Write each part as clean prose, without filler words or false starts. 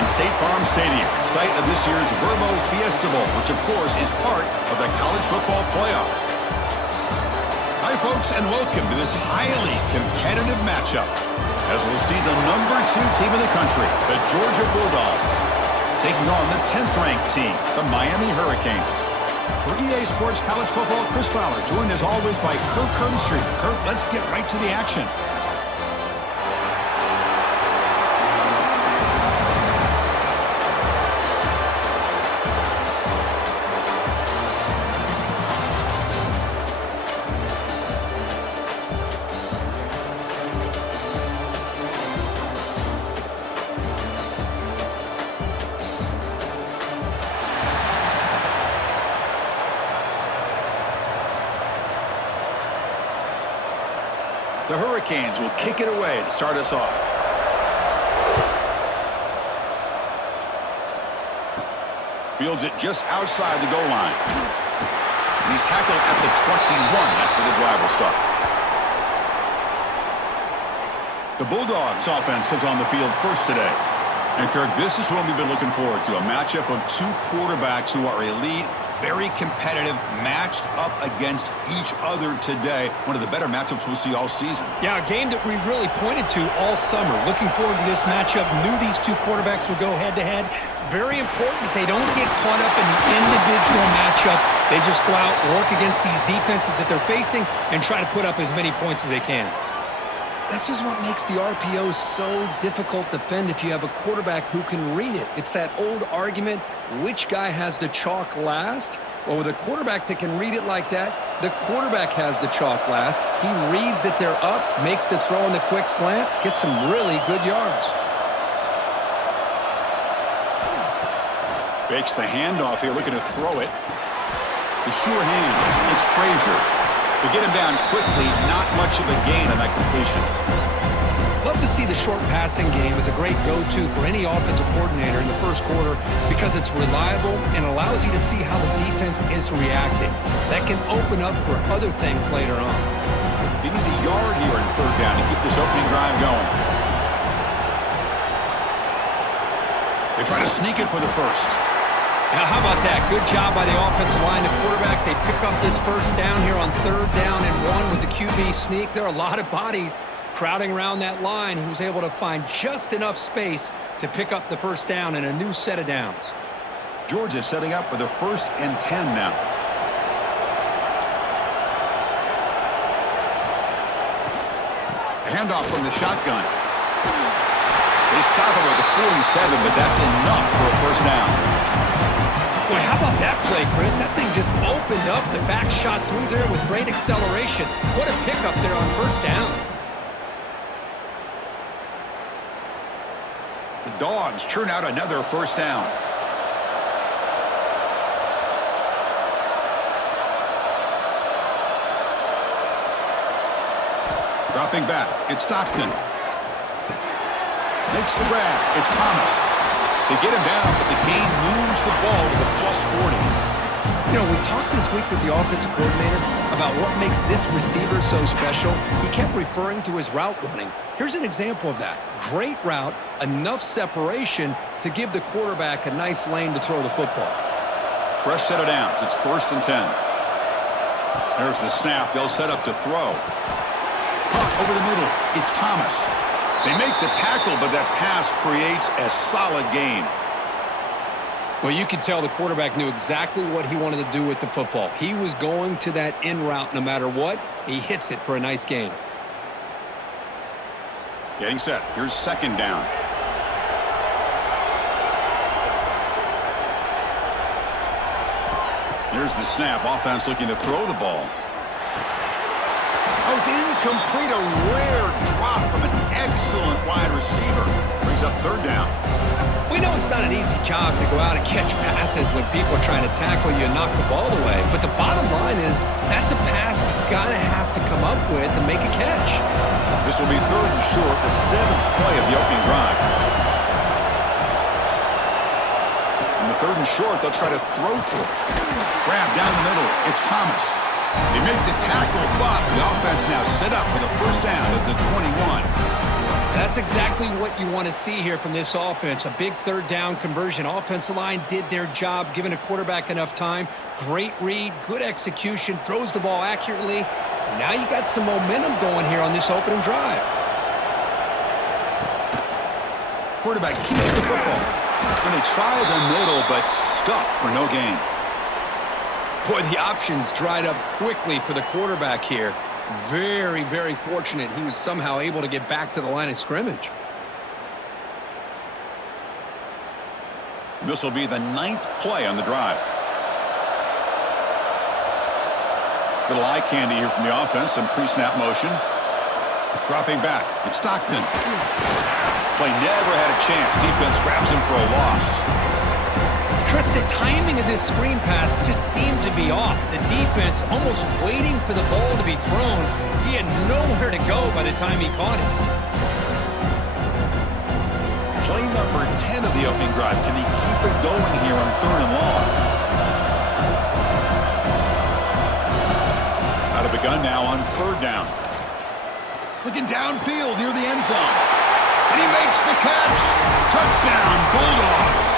and State Farm Stadium, site of this year's Verbo Fiesta Bowl, which of course is part of the college football playoff. Hi folks, and welcome to this highly competitive matchup, as we'll see the #2 team in the country, the Georgia Bulldogs, taking on the 10th-ranked team, the Miami Hurricanes. For EA Sports College Football, Chris Fowler, joined as always by Kirk Herbstreit. Kirk, let's get right to the action. The Hurricanes will kick it away to start us off. Fields it just outside the goal line. And he's tackled at the 21. That's where the drive will start. The Bulldogs offense comes on the field first today. And Kirk, this is what we've been looking forward to, a matchup of two quarterbacks who are elite, very competitive, matched up against each other today. One of the better matchups we'll see all season. Yeah, a game that we really pointed to all summer. Looking forward to this matchup. Knew these two quarterbacks would go head-to-head. Very important that they don't get caught up in the individual matchup. They just go out, work against these defenses that they're facing, and try to put up as many points as they can. This is what makes the RPO so difficult to defend if you have a quarterback who can read it. It's that old argument, which guy has the chalk last? Well, with a quarterback that can read it like that, the quarterback has the chalk last. He reads that they're up, makes the throw in the quick slant, gets some really good yards. Fakes the handoff here, looking to throw it. The sure hands, it's Frazier. To get him down quickly, not much of a gain on that completion. Love to see the short passing game as a great go-to for any offensive coordinator in the first quarter because it's reliable and allows you to see how the defense is reacting. That can open up for other things later on. They need the yard here in third down to keep this opening drive going. They try to sneak it for the first. Now, how about that? Good job by the offensive line. The quarterback, they pick up this first down here on 3rd down and 1 with the QB sneak. There are a lot of bodies crowding around that line. He was able to find just enough space to pick up the first down and a new set of downs. Georgia setting up for the 1st and 10 now. A handoff from the shotgun. They stop him at the 47, but that's enough for a first down. Boy, how about that play, Chris? That thing just opened up. The back shot through there with great acceleration. What a pickup there on first down. The Dogs churn out another first down. Dropping back, it's Stockton. Makes the grab, it's Thomas. They get him down, but the game moves the ball to the +40. You know, we talked this week with the offensive coordinator about what makes this receiver so special. He kept referring to his route running. Here's an example of that. Great route, enough separation to give the quarterback a nice lane to throw the football. Fresh set of downs. It's 1st and 10. There's the snap. They'll set up to throw. Caught over the middle. It's Thomas. They make the tackle, but that pass creates a solid gain. Well, you could tell the quarterback knew exactly what he wanted to do with the football. He was going to that in route no matter what. He hits it for a nice gain. Getting set. Here's 2nd down. Here's the snap. Offense looking to throw the ball. Oh, it's incomplete. A rare drop from an excellent wide receiver. Brings up 3rd down. We know it's not an easy job to go out and catch passes when people are trying to tackle you and knock the ball away. But the bottom line is that's a pass you got to have to come up with and make a catch. This will be 3rd and short, the 7th play of the opening drive. In the 3rd and short, they'll try to throw for it. Grab down the middle. It's Thomas. They make the tackle, but the offense now set up for the first down at the 21. That's exactly what you want to see here from this offense. A big third down conversion. Offensive line did their job, giving a quarterback enough time. Great read, good execution, throws the ball accurately. And now you got some momentum going here on this opening drive. Quarterback keeps the football. And they try the middle, but stuffed for no gain. Boy, the options dried up quickly for the quarterback here. Very, very fortunate he was somehow able to get back to the line of scrimmage. This will be the 9th play on the drive. Little eye candy here from the offense. Some pre-snap motion. Dropping back. It's Stockton. Play never had a chance. Defense grabs him for a loss. Chris, the timing of this screen pass just seemed to be off. The defense almost waiting for the ball to be thrown. He had nowhere to go by the time he caught it. Play number 10 of the opening drive. Can he keep it going here on 3rd and long? Out of the gun now on 3rd down. Looking downfield near the end zone. And he makes the catch. Touchdown, Bulldogs.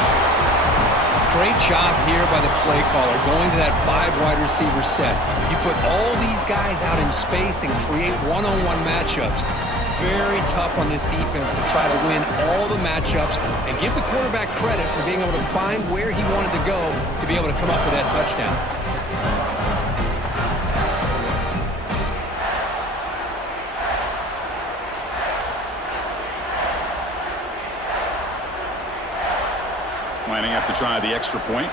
Great job here by the play caller, going to that 5 wide receiver set. You put all these guys out in space and create one-on-one matchups. It's very tough on this defense to try to win all the matchups and give the quarterback credit for being able to find where he wanted to go to be able to come up with that touchdown. Lining up to try the extra point.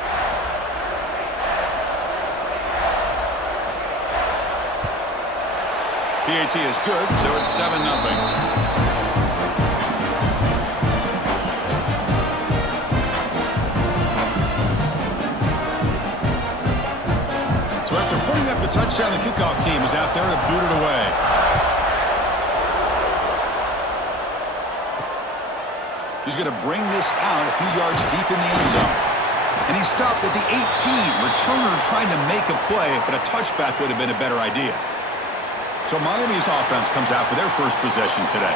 PAT is good, so it's 7-0. So after putting up the touchdown, the kickoff team is out there to boot it away. He's going to bring this out a few yards deep in the end zone. And he stopped at the 18. Returner trying to make a play, but a touchback would have been a better idea. So Miami's offense comes out for their first possession today.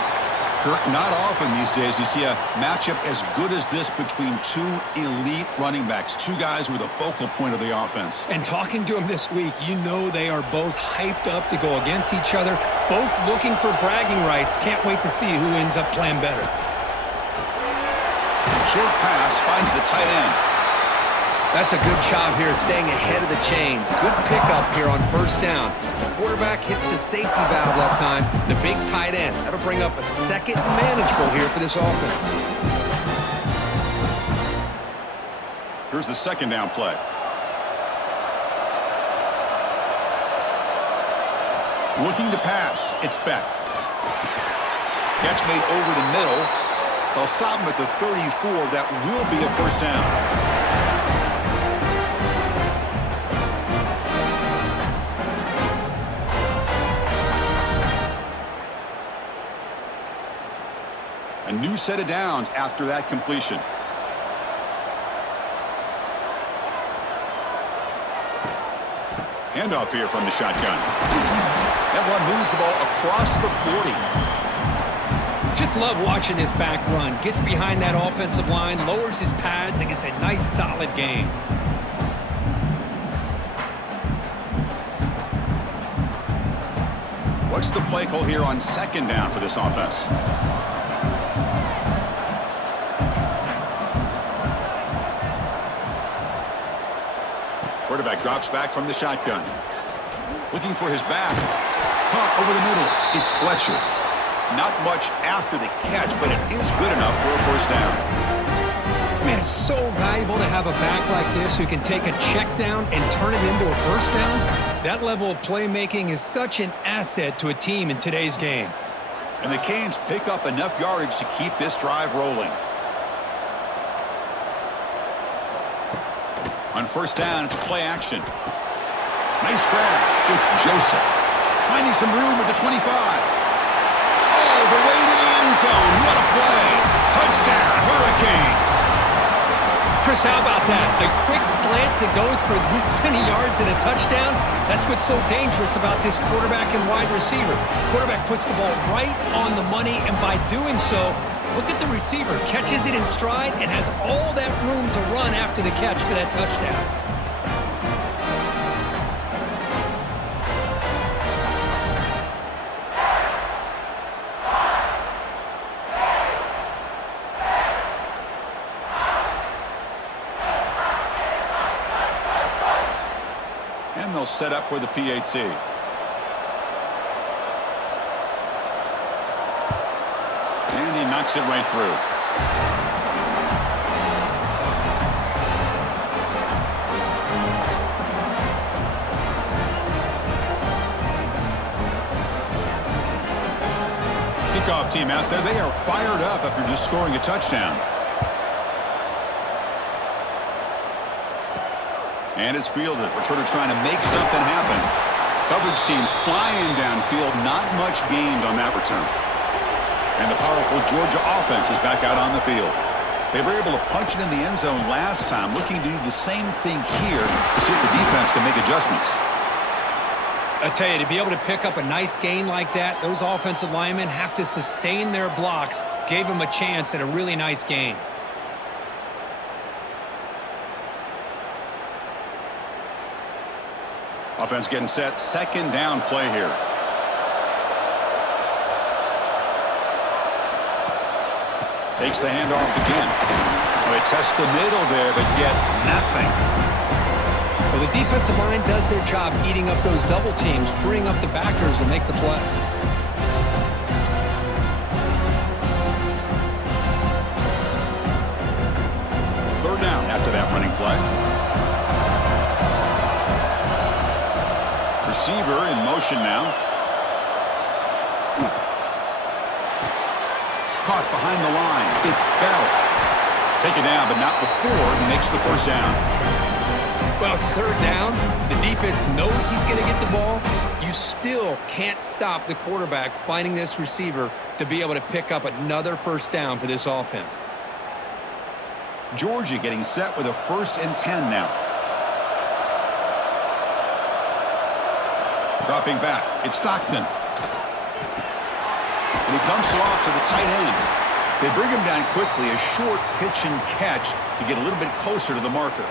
Kurt, not often these days you see a matchup as good as this between 2 elite running backs, 2 guys who are the focal point of the offense. And talking to them this week, you know they are both hyped up to go against each other, both looking for bragging rights. Can't wait to see who ends up playing better. Short pass finds the tight end. That's a good job here staying ahead of the chains. Good pickup here on 1st down. The quarterback hits the safety valve that time. The big tight end. That'll bring up a second manageable here for this offense. Here's the 2nd down play. Looking to pass. It's Beck. Catch made over the middle. They'll stop him at the 34. That will be a 1st down. A new set of downs after that completion. Handoff here from the shotgun. That one moves the ball across the 40. Just love watching this back run. Gets behind that offensive line, lowers his pads, and gets a nice solid gain. What's the play call here on 2nd down for this offense? Quarterback drops back from the shotgun. Looking for his back. Caught over the middle. It's Fletcher. Not much after the catch, but it is good enough for a 1st down. Man, it's so valuable to have a back like this who can take a check down and turn it into a 1st down. That level of playmaking is such an asset to a team in today's game. And the Canes pick up enough yardage to keep this drive rolling. On 1st down, it's play action. Nice grab. It's Joseph. Finding some room at the 25. All the way to the end zone. What a play. Touchdown, Hurricanes. Chris, Chris, how about that? A quick slant that goes for this many yards and a touchdown. That's what's so dangerous about this quarterback and wide receiver. Quarterback puts the ball right on the money, and by doing so, look at the receiver. Catches it in stride and has all that room to run after the catch for that touchdown. And they'll set up for the PAT. And he knocks it right through. Kickoff team out there. They are fired up after just scoring a touchdown. And it's fielded. Returner trying to make something happen. Coverage team flying downfield. Not much gained on that return. And the powerful Georgia offense is back out on the field. They were able to punch it in the end zone last time, looking to do the same thing here to see if the defense can make adjustments. I tell you, to be able to pick up a nice gain like that, those offensive linemen have to sustain their blocks. Gave them a chance at a really nice gain. Offense getting set. Second down play here. Takes the handoff again. Well, they test the middle there, but get nothing. Well, the defensive line does their job eating up those double teams, freeing up the backers to make the play. Third down after that running play. Receiver in motion now. Caught behind the line. It's Bell. Take it down, but not before he makes the first down. Well, it's third down. The defense knows he's going to get the ball. You still can't stop the quarterback finding this receiver to be able to pick up another first down for this offense. Georgia getting set with a 1st and 10 now. Dropping back. It's Stockton. And he dumps it off to the tight end. They bring him down quickly. A short pitch and catch to get a little bit closer to the marker.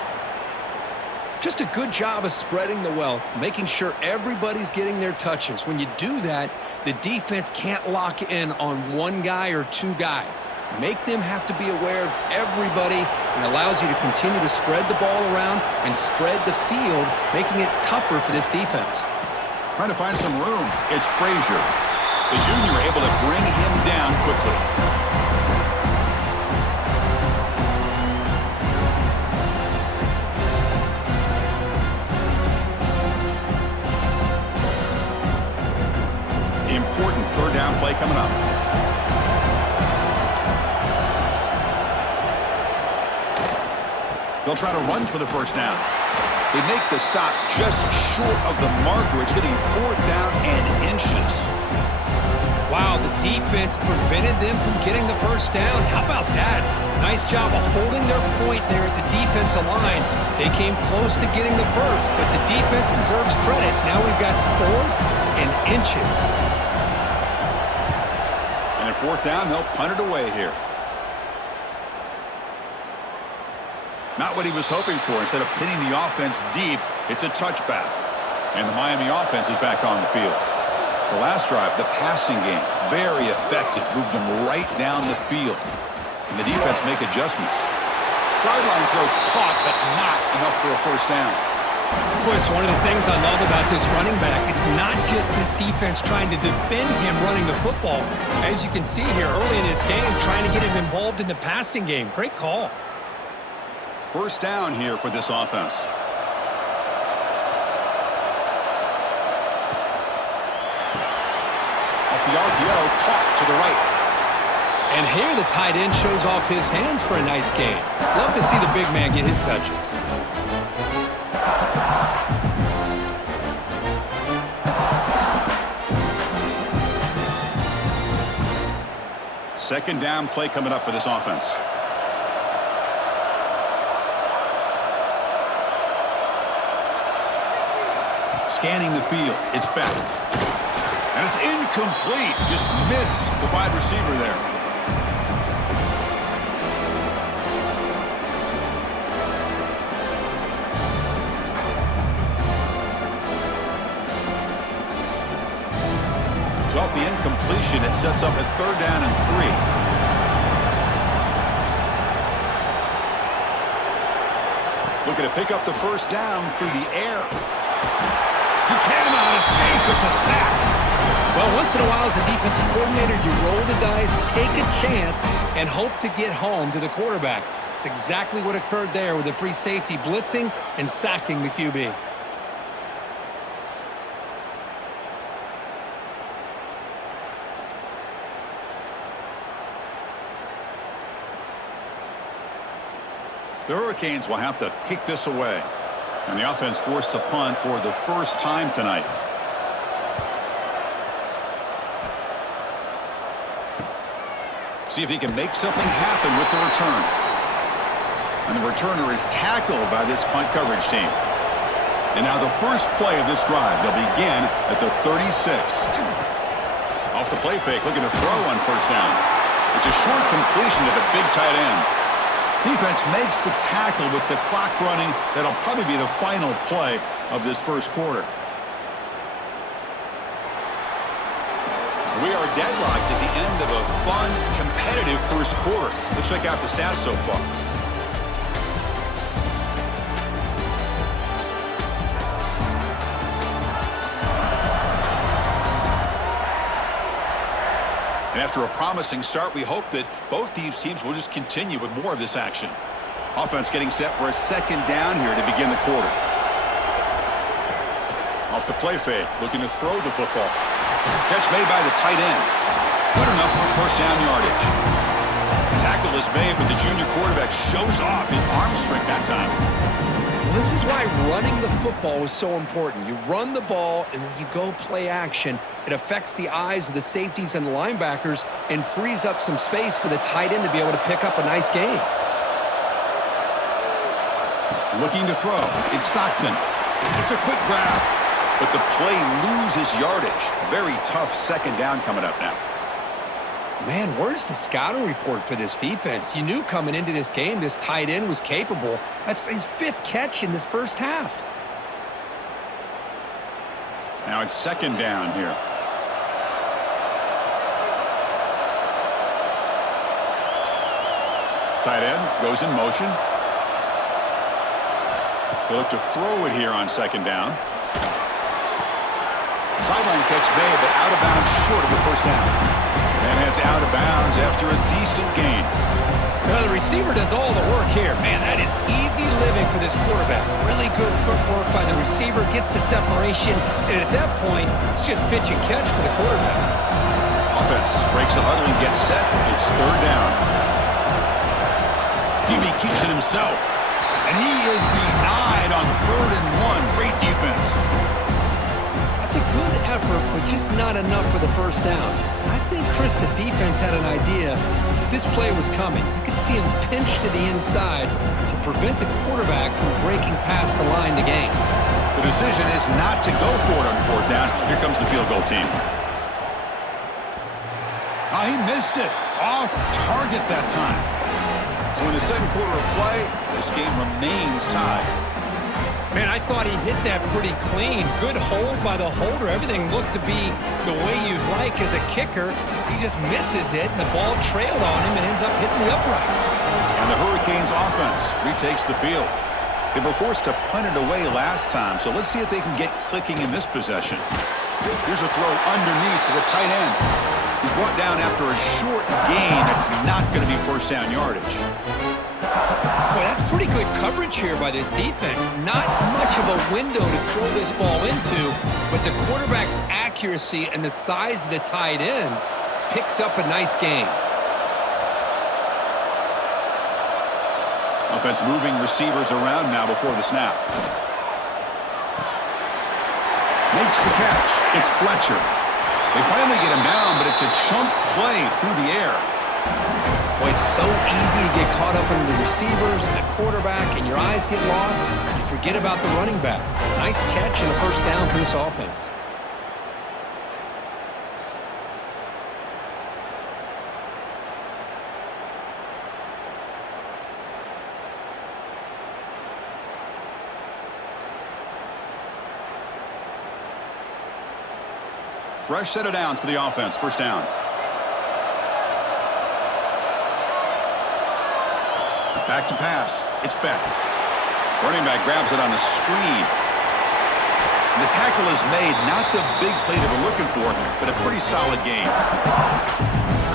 Just a good job of spreading the wealth, making sure everybody's getting their touches. When you do that, the defense can't lock in on one guy or two guys. Make them have to be aware of everybody, and allows you to continue to spread the ball around and spread the field, making it tougher for this defense. Trying to find some room. It's Frazier. The junior able to bring him down quickly. Important third down play coming up. They'll try to run for the first down. They make the stop just short of the marker. It's getting 4th down and inches. Wow, the defense prevented them from getting the first down. How about that? Nice job of holding their point there at the defensive line. They came close to getting the first, but the defense deserves credit. Now we've got 4th and inches. And at 4th down, they'll punt it away here. Not what he was hoping for. Instead of pinning the offense deep, it's a touchback. And the Miami offense is back on the field. The last drive, the passing game, very effective. Moved them right down the field. And the defense make adjustments. Sideline throw caught, but not enough for a first down. Boy, it's one of the things I love about this running back. It's not just this defense trying to defend him running the football. As you can see here early in this game, trying to get him involved in the passing game. Great call. First down here for this offense. Off the RPO, caught to the right. And here the tight end shows off his hands for a nice gain. Love to see the big man get his touches. Second down play coming up for this offense. scanning the field. It's back. And it's incomplete. Just missed the wide receiver there. So off the incompletion, it sets up a 3rd down and 3. Looking to pick up the 1st down through the air. He cannot escape. It's a sack. Well, once in a while as a defensive coordinator, you roll the dice, take a chance, and hope to get home to the quarterback. It's exactly what occurred there with the free safety blitzing and sacking the QB. The Hurricanes will have to kick this away. And the offense forced to punt for the 1st time tonight. See if he can make something happen with the return. And the returner is tackled by this punt coverage team. And now the first play of this drive. They'll begin at the 36. Off the play fake, looking to throw on 1st down. It's a short completion to the big tight end. Defense makes the tackle with the clock running. That'll probably be the final play of this 1st quarter. We are deadlocked at the end of a fun, competitive 1st quarter. Let's check out the stats so far. And after a promising start, we hope that both these teams will just continue with more of this action. Offense getting set for a 2nd down here to begin the quarter. Off the play fake, looking to throw the football. Catch made by the tight end. Good enough for 1st down yardage. Tackle is made, but the junior quarterback shows off his arm strength that time. This is why running the football is so important. You run the ball, and then you go play action. It affects the eyes of the safeties and the linebackers and frees up some space for the tight end to be able to pick up a nice gain. Looking to throw. It's Stockton. It's a quick grab, but the play loses yardage. Very tough 2nd down coming up now. Man, where's the scouting report for this defense? You knew coming into this game this tight end was capable. That's his 5th catch in this 1st half. Now it's 2nd down here. Tight end goes in motion. They look to throw it here on 2nd down. Sideline catch made, but out of bounds short of the 1st down. And it's out of bounds after a decent gain. Now the receiver does all the work here. Man, that is easy living for this quarterback. Really good footwork by the receiver, gets the separation, and at that point, it's just pitch and catch for the quarterback. Offense breaks the huddle and gets set. It's 3rd down. QB keeps it himself. And he is denied on 3rd and 1. Great defense. That's a good effort, but just not enough for the 1st down. I think, Chris, the defense had an idea that this play was coming. You could see him pinch to the inside to prevent the quarterback from breaking past the line to gain. The decision is not to go for it on 4th down. Here comes the field goal team. Oh, he missed it. Off target that time. So in the 2nd quarter of play, this game remains tied. Man, I thought he hit that pretty clean. Good hold by the holder. Everything looked to be the way you'd like as a kicker. He just misses it, and the ball trailed on him and ends up hitting the upright. And the Hurricanes offense retakes the field. They were forced to punt it away last time, so let's see if they can get clicking in this possession. Here's a throw underneath to the tight end. He's brought down after a short gain. That's not going to be 1st down yardage. Boy, that's pretty good coverage here by this defense. Not much of a window to throw this ball into, but the quarterback's accuracy and the size of the tight end picks up a nice gain. Offense moving receivers around now before the snap. Makes the catch. It's Fletcher. They finally get him down, but it's a chunk play through the air. Boy, it's so easy to get caught up in the receivers and the quarterback, and your eyes get lost. You forget about the running back. Nice catch and a first down for this offense. Fresh set of downs for the offense. First down. Back to pass. It's Beck. Running back grabs it on a screen. The tackle is made. Not the big play that we're looking for, but a pretty solid game.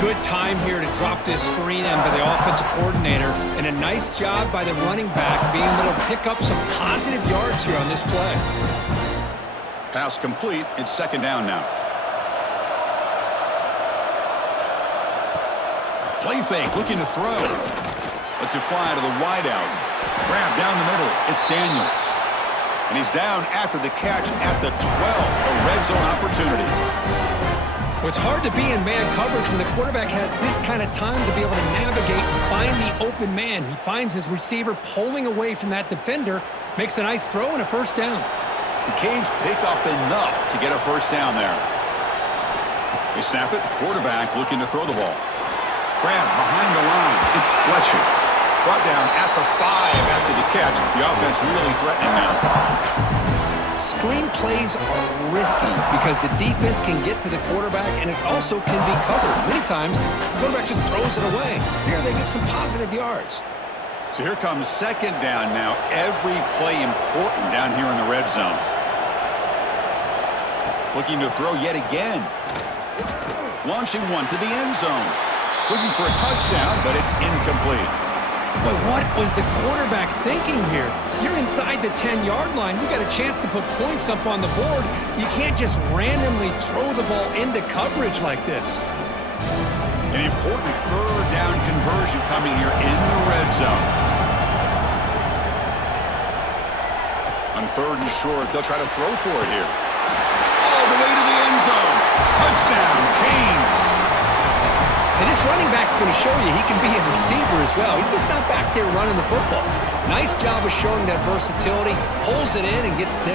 Good time here to drop this screen in by the offensive coordinator, and a nice job by the running back being able to pick up some positive yards here on this play. Pass complete. It's second down now. Play fake, looking to throw. Lets it fly to the wideout. Grab down the middle. It's Daniels. And he's down after the catch at the 12. A red zone opportunity. Well, it's hard to be in man coverage when the quarterback has this kind of time to be able to navigate and find the open man. He finds his receiver pulling away from that defender, makes a nice throw and a first down. The Canes pick up enough to get a first down there. They snap it. Quarterback looking to throw the ball. Grab behind the line. It's Fletcher. Brought down at the 5 after the catch. The offense really threatening now. Screen plays are risky because the defense can get to the quarterback, and it also can be covered. Many times, the quarterback just throws it away. Here they get some positive yards. So here comes second down now. Every play important down here in the red zone. Looking to throw yet again. Launching one to the end zone. Looking for a touchdown, but it's incomplete. Boy, what was the quarterback thinking here? You're inside the 10-yard line. You got a chance to put points up on the board. You can't just randomly throw the ball into coverage like this. An important third down conversion coming here in the red zone. On third and short, they'll try to throw for it here. All the way to the end zone. Touchdown, Canes. And this running back's going to show you he can be a receiver as well. He's just not back there running the football. Nice job of showing that versatility. Pulls it in and gets 6.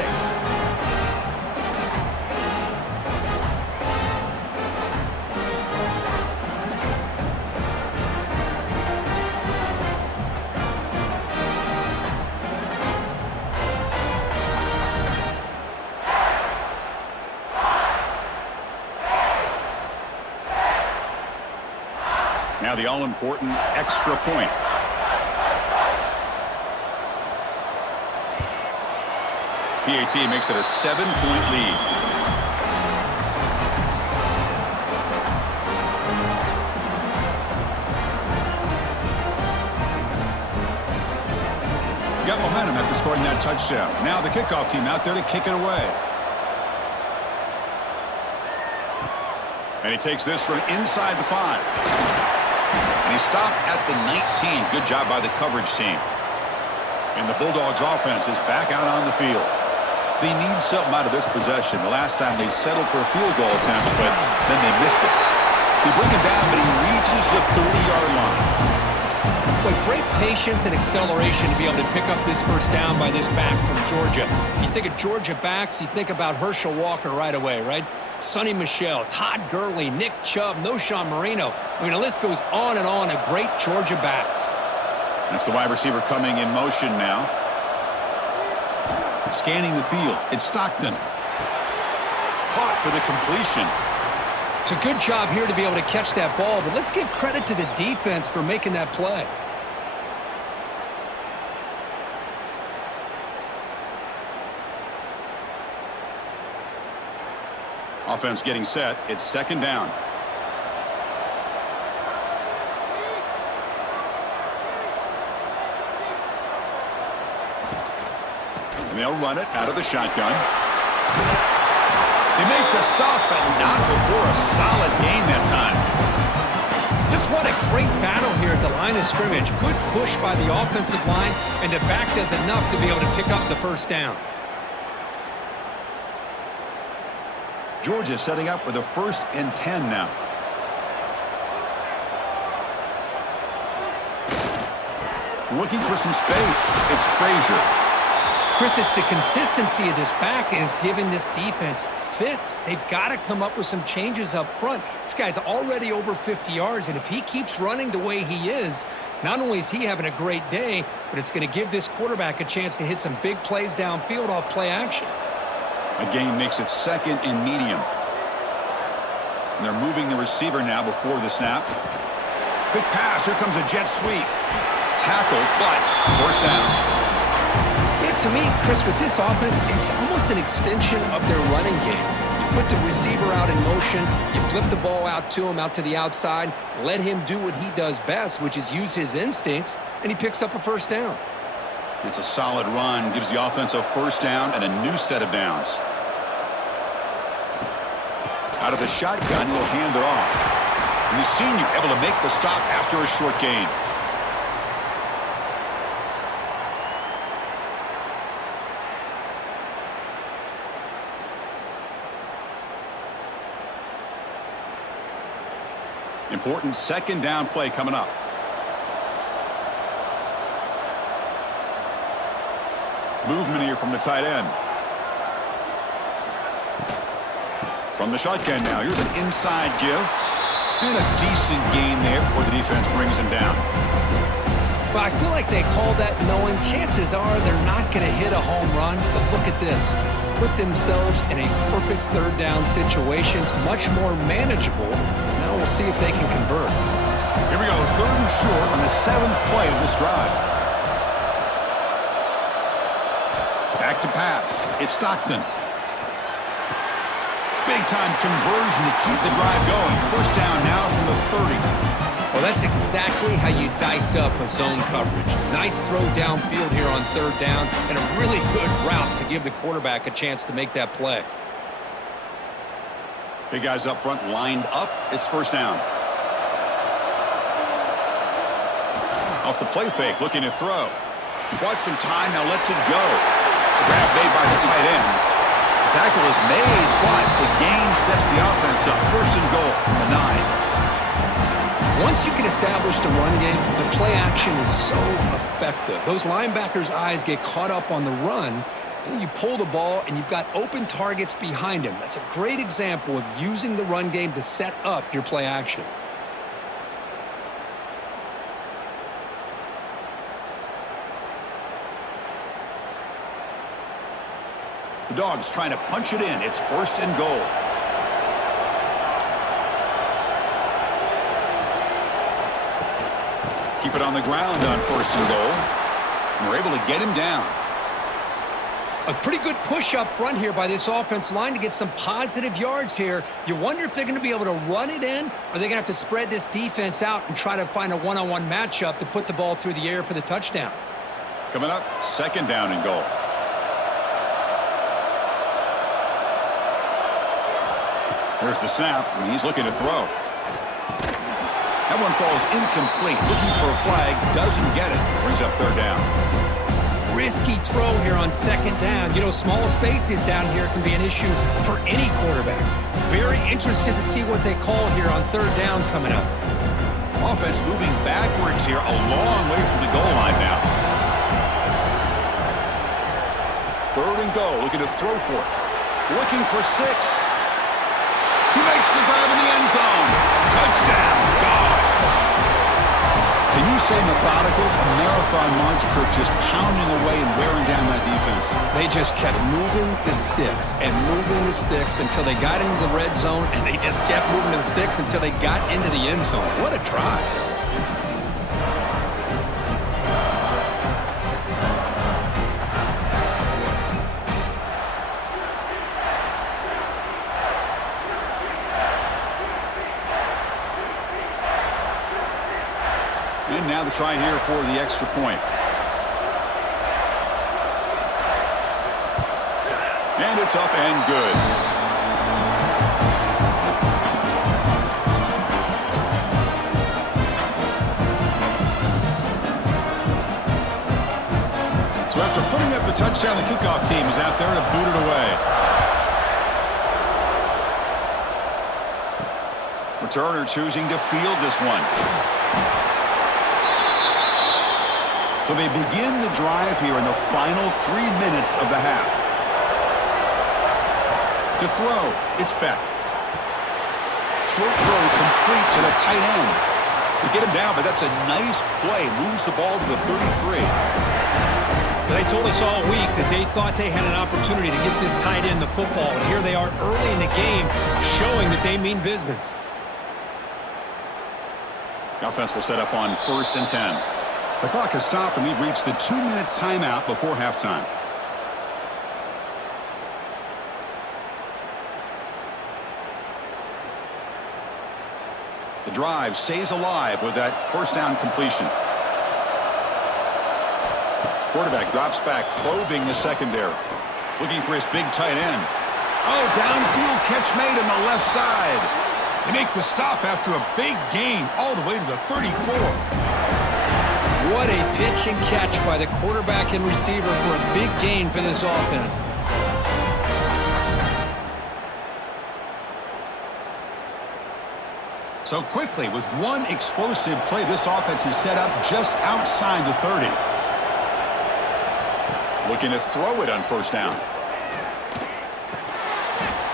Now the all-important extra point. PAT makes it a 7-point lead. Got momentum after scoring that touchdown. Now the kickoff team out there to kick it away. And he takes this from inside the 5. And he stopped at the 19. Good job by the coverage team. And the Bulldogs offense is back out on the field. They need something out of this possession. The last time they settled for a field goal attempt, but then they missed it. They bring him down, but he reaches the 30-yard line. But great patience and acceleration to be able to pick up this first down by this back from Georgia. You think of Georgia backs, you think about Herschel Walker right away, right? Sonny Michel, Todd Gurley, Nick Chubb, Noshawn Marino. I mean, the list goes on and on of great Georgia backs. That's the wide receiver coming in motion now. Scanning the field. It's Stockton. Caught for the completion. It's a good job here to be able to catch that ball, but let's give credit to the defense for making that play. Offense getting set. It's second down. And they'll run it out of the shotgun. They make the stop, but not before a solid gain that time. Just what a great battle here at the line of scrimmage. Good push by the offensive line, and the back does enough to be able to pick up the first down. Georgia setting up with a 1st and 10 now. looking for some space. It's Frazier. Chris, it's the consistency of this back is giving this defense fits. They've got to come up with some changes up front. This guy's already over 50 yards, and if he keeps running the way he is, not only is he having a great day, but it's going to give this quarterback a chance to hit some big plays downfield off play action. A gain makes it 2nd and medium. And they're moving the receiver now before the snap. Quick pass. Here comes a jet sweep. Tackle, but first down. Yeah, to me, Chris, with this offense, it's almost an extension of their running game. You put the receiver out in motion, you flip the ball out to him, out to the outside, let him do what he does best, which is use his instincts, and he picks up a first down. It's a solid run, gives the offense a first down and a new set of downs. Out of the shotgun, he'll hand it off. And the senior able to make the stop after a short gain. Important 2nd down play coming up. Movement here from the tight end. From the shotgun now. Here's an inside give. And a decent gain there before the defense brings him down. Well, I feel like they called that knowing chances are they're not going to hit a home run. But look at this. Put themselves in a perfect 3rd down situation. It's much more manageable. Now we'll see if they can convert. Here we go. 3rd and short on the 7th play of this drive. Back to pass. It's Stockton. Big-time conversion to keep the drive going. First down now from the 30. Well, that's exactly how you dice up a zone coverage. Nice throw downfield here on 3rd down, and a really good route to give the quarterback a chance to make that play. Big guys up front lined up. It's first down. Off the play fake, looking to throw. Bought some time, now lets it go. Grab made by the tight end. The tackle is made, but the gain sets the offense up. 1st and goal from the 9. Once you can establish the run game, the play action is so effective. Those linebackers' eyes get caught up on the run, and you pull the ball, and you've got open targets behind him. That's a great example of using the run game to set up your play action. The Dogs trying to punch it in. It's 1st and goal. Keep it on the ground on 1st and goal. And they're able to get him down. A pretty good push up front here by this offensive line to get some positive yards here. You wonder if they're going to be able to run it in, or they're going to have to spread this defense out and try to find a one-on-one matchup to put the ball through the air for the touchdown. Coming up, 2nd down and goal. Here's the snap, and he's looking to throw. That one falls incomplete. Looking for a flag, doesn't get it. Brings up 3rd down. Risky throw here on 2nd down. You know, small spaces down here can be an issue for any quarterback. Very interested to see what they call here on 3rd down coming up. Offense moving backwards here, a long way from the goal line now. 3rd and goal, looking to throw for it. Looking for 6. He makes the grab in the end zone. Touchdown, Dogs. Can you say methodical? A marathon march, Kirk, just pounding away and wearing down that defense. They just kept moving the sticks and moving the sticks until they got into the red zone, and they just kept moving the sticks until they got into the end zone. What a drive. And now the try here for the extra point. And it's up and good. So after putting up a touchdown, the kickoff team is out there to boot it away. Returner choosing to field this one. So they begin the drive here in the final 3 minutes of the half. To throw, it's Beck. Short throw complete to the tight end. They get him down, but that's a nice play. Moves the ball to the 33. They told us all week that they thought they had an opportunity to get this tight end the football, and here they are early in the game showing that they mean business. The offense will set up on 1st and 10. The clock has stopped, and we've reached the 2-minute timeout before halftime. The drive stays alive with that 1st down completion. Quarterback drops back, probing the secondary. Looking for his big tight end. Oh, downfield catch made on the left side. They make the stop after a big gain all the way to the 34. What a pitch and catch by the quarterback and receiver for a big gain for this offense. So quickly, with one explosive play, this offense is set up just outside the 30. Looking to throw it on 1st down.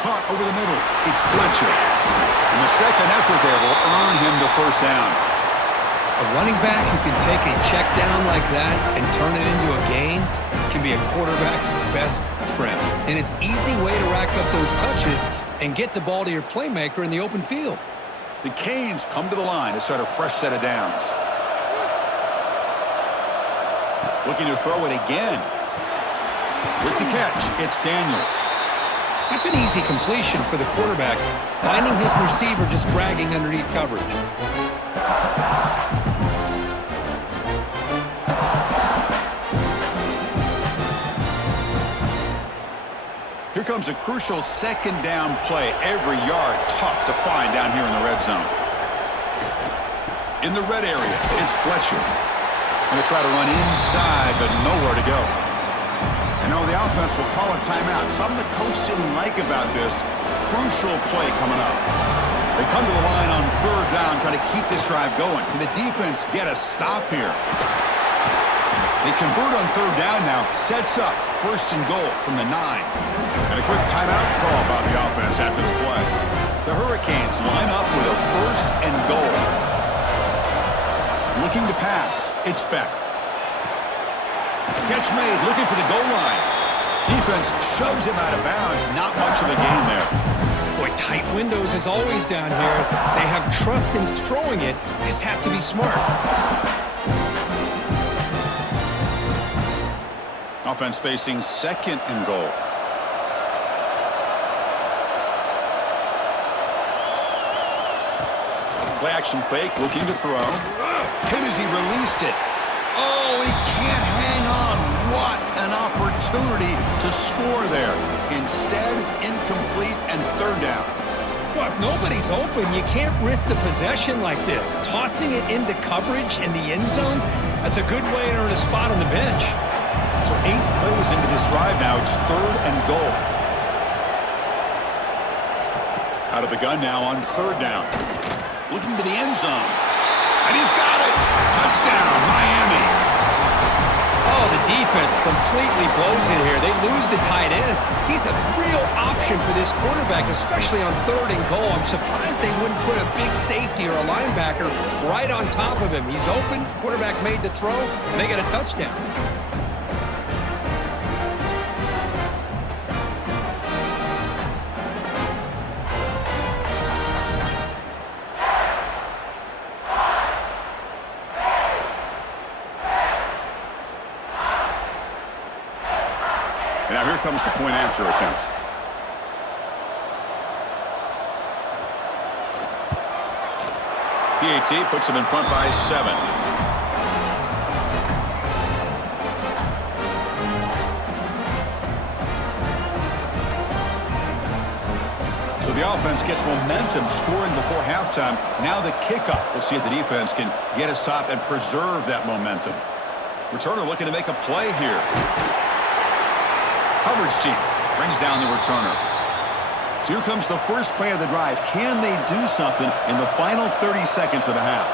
Caught over the middle. It's Fletcher. And the second effort there will earn him the 1st down. A running back who can take a check down like that and turn it into a gain can be a quarterback's best friend. And it's an easy way to rack up those touches and get the ball to your playmaker in the open field. The Canes come to the line to start a fresh set of downs. Looking to throw it again. With the catch, it's Daniels. That's an easy completion for the quarterback, finding his receiver just dragging underneath coverage. Here comes a crucial 2nd down play. Every yard tough to find down here in the red zone. In the red area, it's Fletcher. Going to try to run inside, but nowhere to go. And now the offense will call a timeout. Something the coach didn't like about this. Crucial play coming up. They come to the line on 3rd down, trying to keep this drive going. Can the defense get a stop here? They convert on 3rd down now. Sets up 1st and goal from the 9. And a quick timeout call by the offense after the play. The Hurricanes line up with a 1st and goal. Looking to pass. It's Beck. Catch made, looking for the goal line. Defense shoves him out of bounds. Not much of a gain there. Boy, tight windows as always down here. They have trust in throwing it. They just have to be smart. Offense facing 2nd and goal. Play action fake, looking to throw. Hit as he released it. Oh, he can't hang on. What an opportunity to score there. Instead, incomplete and 3rd down. Well, if nobody's open, you can't risk the possession like this. Tossing it into coverage in the end zone, that's a good way to earn a spot on the bench. So 8 plays into this drive now. It's 3rd and goal. Out of the gun now on 3rd down. Looking to the end zone. And he's got it. Touchdown, Miami. Oh, the defense completely blows it here. They lose the tight end. He's a real option for this quarterback, especially on 3rd and goal. I'm surprised they wouldn't put a big safety or a linebacker right on top of him. He's open. Quarterback made the throw, and they got a touchdown. And now here comes the point after attempt. PAT puts him in front by 7. So the offense gets momentum scoring before halftime. Now the kickoff. We'll see if the defense can get a stop and preserve that momentum. Returner looking to make a play here. Coverage team brings down the returner. So here comes the first play of the drive. Can they do something in the final 30 seconds of the half?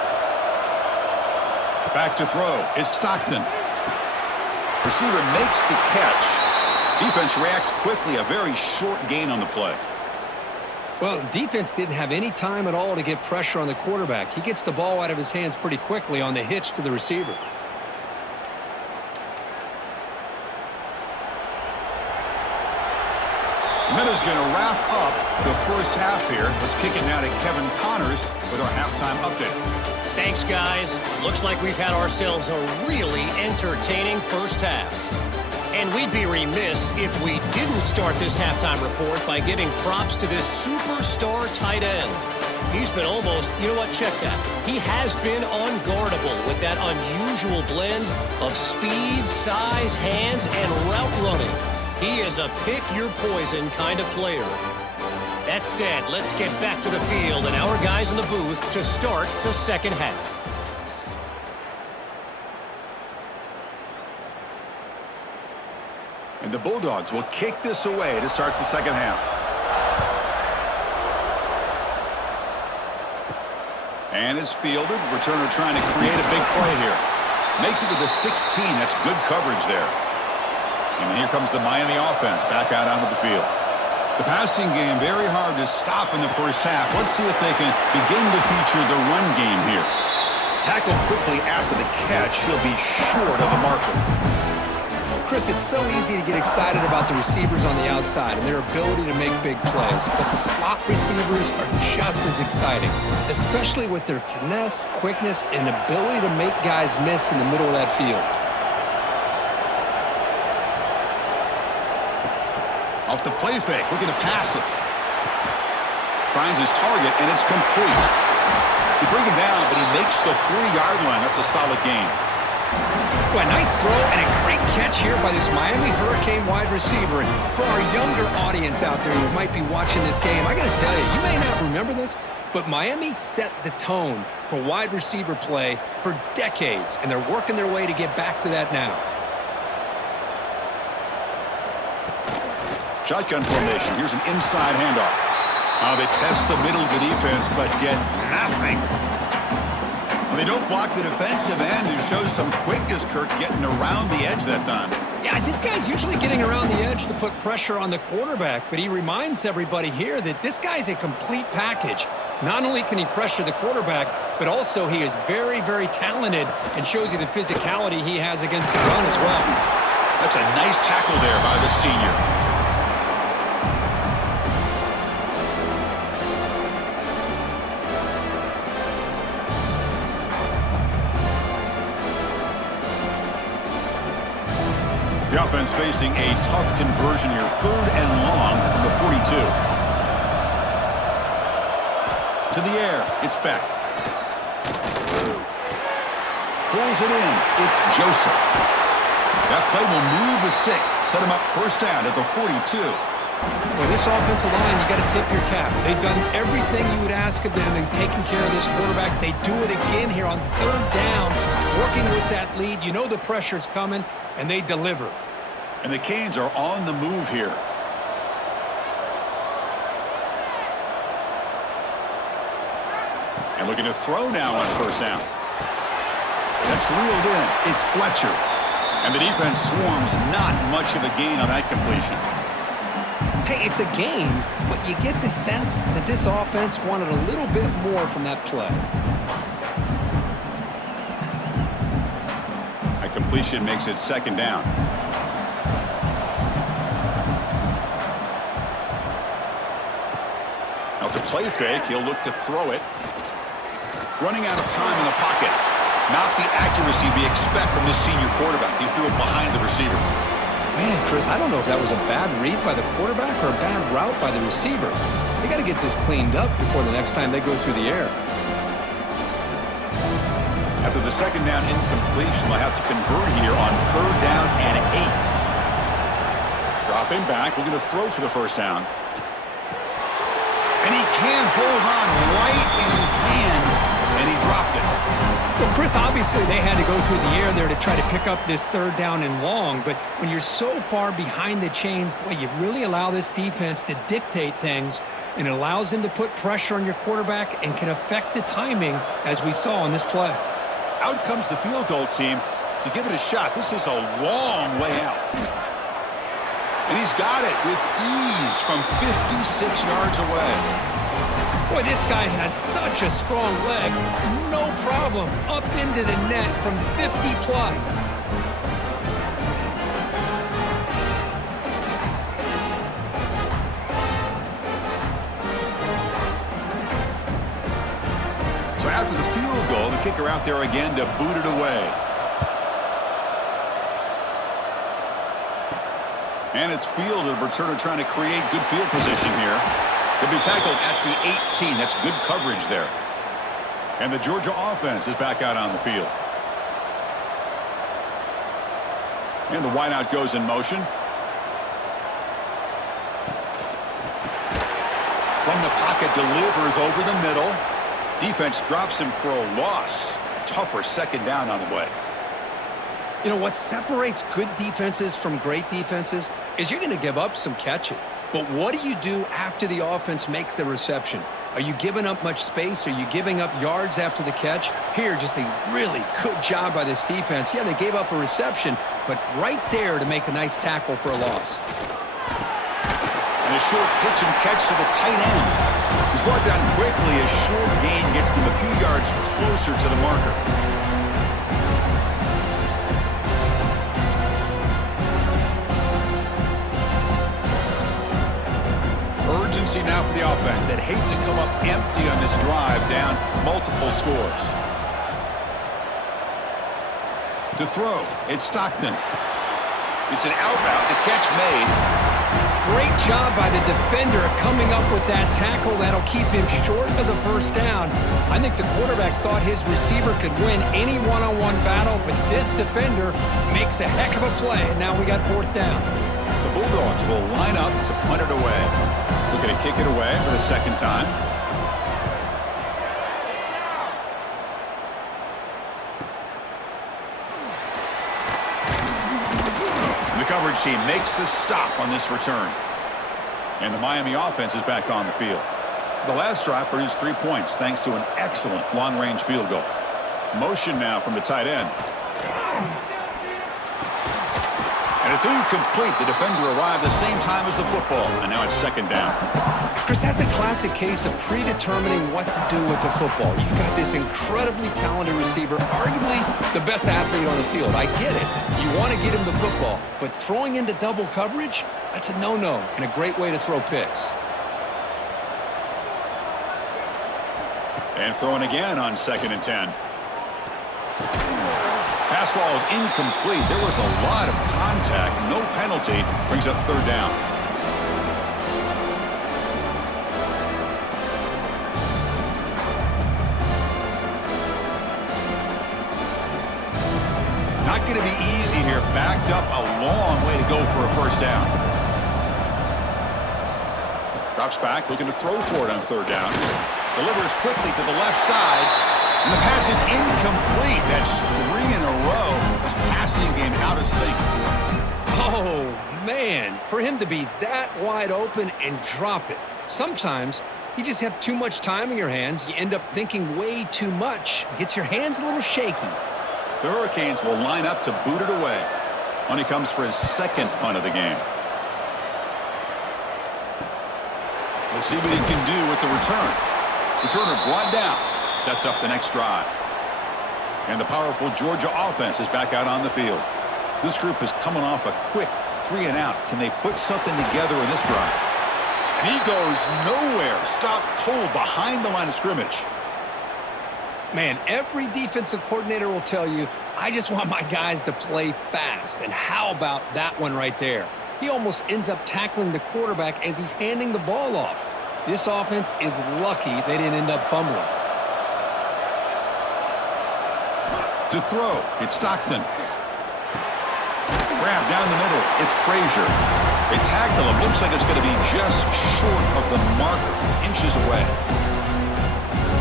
Back to throw. It's Stockton. Receiver makes the catch. Defense reacts quickly. A very short gain on the play. Well, defense didn't have any time at all to get pressure on the quarterback. He gets the ball out of his hands pretty quickly on the hitch to the receiver. Minutes going to wrap up the first half here. Let's kick it now to Kevin Connors with our halftime update. Thanks, guys. Looks like we've had ourselves a really entertaining first half. And we'd be remiss if we didn't start this halftime report by giving props to this superstar tight end. He's been almost, you know what, check that. He has been unguardable with that unusual blend of speed, size, hands, and route running. He is a pick-your-poison kind of player. That said, let's get back to the field and our guys in the booth to start the second half. And the Bulldogs will kick this away to start the second half. And it's fielded. Returner trying to create a big play here. Makes it to the 16. That's good coverage there. And here comes the Miami offense back out onto the field. The passing game very hard to stop in the first half. Let's see if they can begin to feature the run game here. Tackled quickly after the catch. He'll be short of the marker. Chris, it's so easy to get excited about the receivers on the outside and their ability to make big plays, but the slot receivers are just as exciting, especially with their finesse, quickness, and ability to make guys miss in the middle of that field. Off the play fake, looking to pass it. Finds his target, and it's complete. They bring him down, but he makes the 4-yard line. That's a solid gain. Well, a nice throw and a great catch here by this Miami Hurricane wide receiver. And for our younger audience out there who might be watching this game, I got to tell you, you may not remember this, but Miami set the tone for wide receiver play for decades, and they're working their way to get back to that now. Shotgun formation. Here's an inside handoff. They test the middle of the defense, but get nothing. They don't block the defensive end, who shows some quickness, Kirk, getting around the edge that time. Yeah, this guy's usually getting around the edge to put pressure on the quarterback, but he reminds everybody here that this guy's a complete package. Not only can he pressure the quarterback, but also he is very, very talented and shows you the physicality he has against the run as well. That's a nice tackle there by the senior. The offense facing a tough conversion here. 3rd and long from the 42. To the air. It's back. Pulls it in. It's Joseph. That play will move the sticks. Set him up first down at the 42. With this offensive line, you got to tip your cap. They've done everything you would ask of them in taking care of this quarterback. They do it again here on 3rd down, working with that lead. You know the pressure's coming, and they deliver. And the Canes are on the move here. And looking to throw now on first down. That's reeled in. It's Fletcher. And the defense swarms. Not much of a gain on that completion. Hey, it's a gain, but you get the sense that this offense wanted a little bit more from that play. That completion makes it 2nd down. Off the play fake, he'll look to throw it. Running out of time in the pocket. Not the accuracy we expect from this senior quarterback. He threw it behind the receiver. Man, Chris, I don't know if that was a bad read by the quarterback or a bad route by the receiver. They got to get this cleaned up before the next time they go through the air. After the 2nd down incompletion, they'll have to convert here on 3rd down and 8. Dropping back, looking to throw for the first down. And he can't hold on right in his hands, and he dropped it. Well, Chris, obviously they had to go through the air there to try to pick up this 3rd down and long, but when you're so far behind the chains, boy, you really allow this defense to dictate things, and it allows them to put pressure on your quarterback and can affect the timing, as we saw on this play. Out comes the field goal team to give it a shot. This is a long way out. And he's got it with ease from 56 yards away. Boy, this guy has such a strong leg. No problem. Up into the net from 50 plus. So after the field goal, the kicker out there again to boot it away. And it's field, and the returner trying to create good field position here. He'll be tackled at the 18. That's good coverage there. And the Georgia offense is back out on the field. And the wideout goes in motion. From the pocket, delivers over the middle. Defense drops him for a loss. Tougher second down on the way. You know, what separates good defenses from great defenses is you're going to give up some catches. But what do you do after the offense makes the reception? Are you giving up much space? Are you giving up yards after the catch? Here, just a really good job by this defense. Yeah, they gave up a reception, but right there to make a nice tackle for a loss. And a short pitch and catch to the tight end. He's brought down quickly. A short gain gets them a few yards closer to the marker. Urgency now for the offense that hate to come up empty on this drive, down multiple scores. To throw, it's Stockton. It's an out route, the catch made. Great job by the defender coming up with that tackle that'll keep him short of the first down. I think the quarterback thought his receiver could win any one-on-one battle, but this defender makes a heck of a play, and now we got fourth down. The Bulldogs will line up to punt it away. Looking to kick it away for the second time. And the coverage team makes the stop on this return. And the Miami offense is back on the field. The last drive produced 3 points thanks to an excellent long-range field goal. Motion now from the tight end. And it's incomplete. The defender arrived the same time as the football, and now it's second down. Chris, that's a classic case of predetermining what to do with the football. You've got this incredibly talented receiver, arguably the best athlete on the field. I get it. You want to get him the football, but throwing into double coverage, that's a no-no and a great way to throw picks. And throwing again on 2nd and 10. Pass ball is incomplete. There was a lot of contact. No penalty. Brings up third down. Not going to be easy here. Backed up a long way to go for a first down. Drops back, looking to throw for it on third down. Delivers quickly to the left side. And the pass is incomplete. That's 3 in a row. His passing game out of sync. Oh, man. For him to be that wide open and drop it. Sometimes you just have too much time in your hands. You end up thinking way too much. Gets your hands a little shaky. The Hurricanes will line up to boot it away. When he comes for his second punt of the game. We'll see what he can do with the return. Returner brought down. Sets up the next drive. And the powerful Georgia offense is back out on the field. This group is coming off a quick 3 and out. Can they put something together in this drive? And he goes nowhere. Stopped cold behind the line of scrimmage. Man, every defensive coordinator will tell you, I just want my guys to play fast. And how about that one right there? He almost ends up tackling the quarterback as he's handing the ball off. This offense is lucky they didn't end up fumbling. To throw, it's Stockton. Grab down the middle, it's Frazier. They tackle him. Looks like it's going to be just short of the marker, inches away.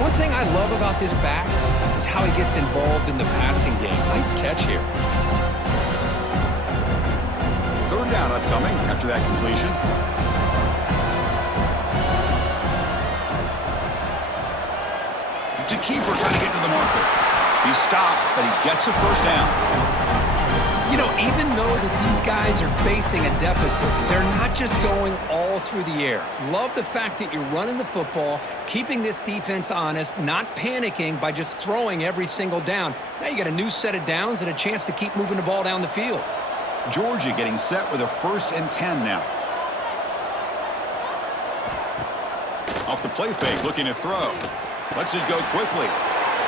One thing I love about this back is how he gets involved in the passing game. Nice catch here. Third down upcoming after that completion. To keeper trying to get to the marker. He stopped, but he gets a first down. even though that these guys are facing a deficit, they're not just going all through the air. Love the fact that you're running the football, keeping this defense honest, not panicking by just throwing every single down. Now you got a new set of downs and a chance to keep moving the ball down the field. Georgia getting set with a 1st and 10 now. Off the play fake, looking to throw. Lets it go quickly.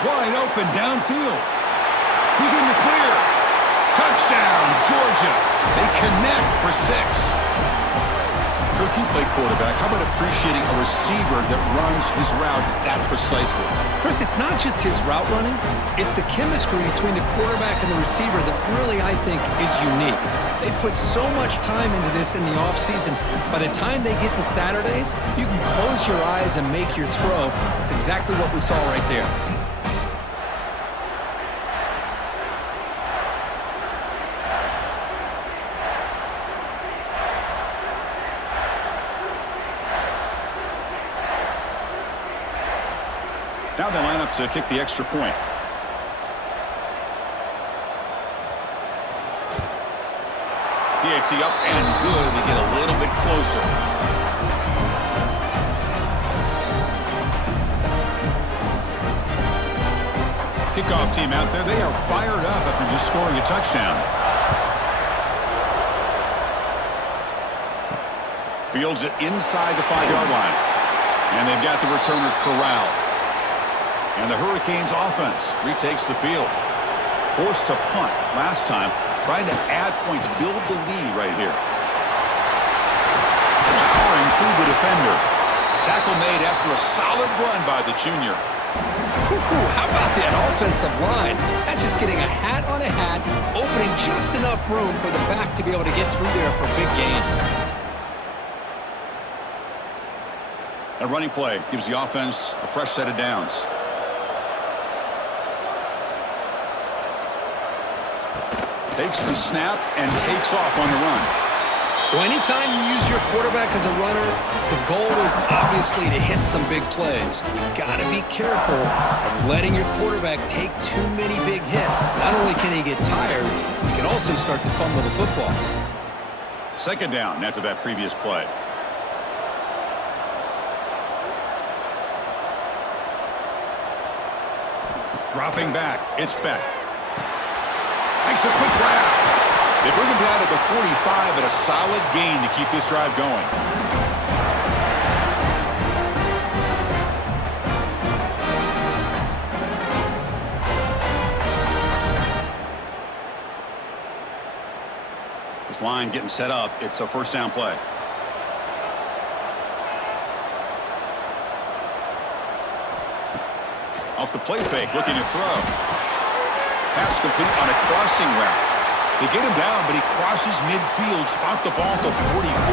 Wide open downfield. He's in the clear. Touchdown, Georgia. They connect for 6. Coach, you play quarterback. How about appreciating a receiver that runs his routes that precisely? Chris, it's not just his route running. It's the chemistry between the quarterback and the receiver that really, I think, is unique. They put so much time into this in the offseason. By the time they get to Saturdays, you can close your eyes and make your throw. That's exactly what we saw right there. Now they line up to kick the extra point. DXE up and good. They get a little bit closer. Kickoff team out there. They are fired up after just scoring a touchdown. Fields it inside the 5-yard line. And they've got the returner corralled. And the Hurricanes offense retakes the field. Forced to punt last time, trying to add points, build the lead right here. Powering through the defender. Tackle made after a solid run by the junior. How about that offensive line? That's just getting a hat on a hat, opening just enough room for the back to be able to get through there for a big gain. A running play gives the offense a fresh set of downs. Takes the snap and takes off on the run. Well, anytime you use your quarterback as a runner, the goal is obviously to hit some big plays. You got to be careful of letting your quarterback take too many big hits. Not only can he get tired, he can also start to fumble the football. 2nd down after that previous play. Dropping back, it's Beck. Makes a quick grab. They bring him down at the 45, but a solid gain to keep this drive going. This line getting set up. It's a 1st down play. Off the play fake, looking to throw. Pass complete on a crossing route. They get him down, but he crosses midfield, spot the ball at the 44.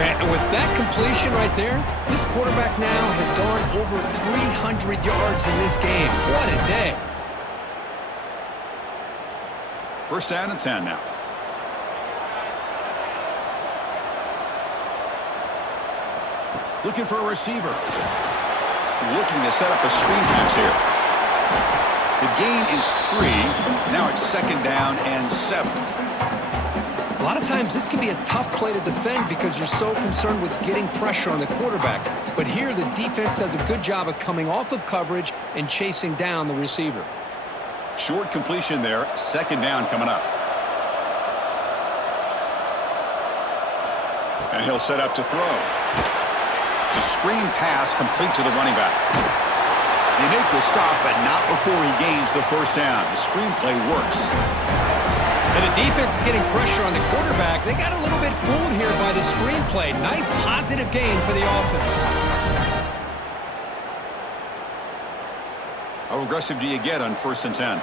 Man, with that completion right there, this quarterback now has gone over 300 yards in this game. What a day. 1st down and 10 now. Looking for a receiver. Looking to set up a screen pass here. The gain is 3. Now it's 2nd down and 7. A lot of times this can be a tough play to defend because you're so concerned with getting pressure on the quarterback. But here the defense does a good job of coming off of coverage and chasing down the receiver. Short completion there. 2nd down coming up. And he'll set up to throw. To screen pass complete to the running back. They make the stop, but not before he gains the 1st down. The screenplay works. And the defense is getting pressure on the quarterback. They got a little bit fooled here by the screenplay. Nice positive gain for the offense. How aggressive do you get on 1st and 10?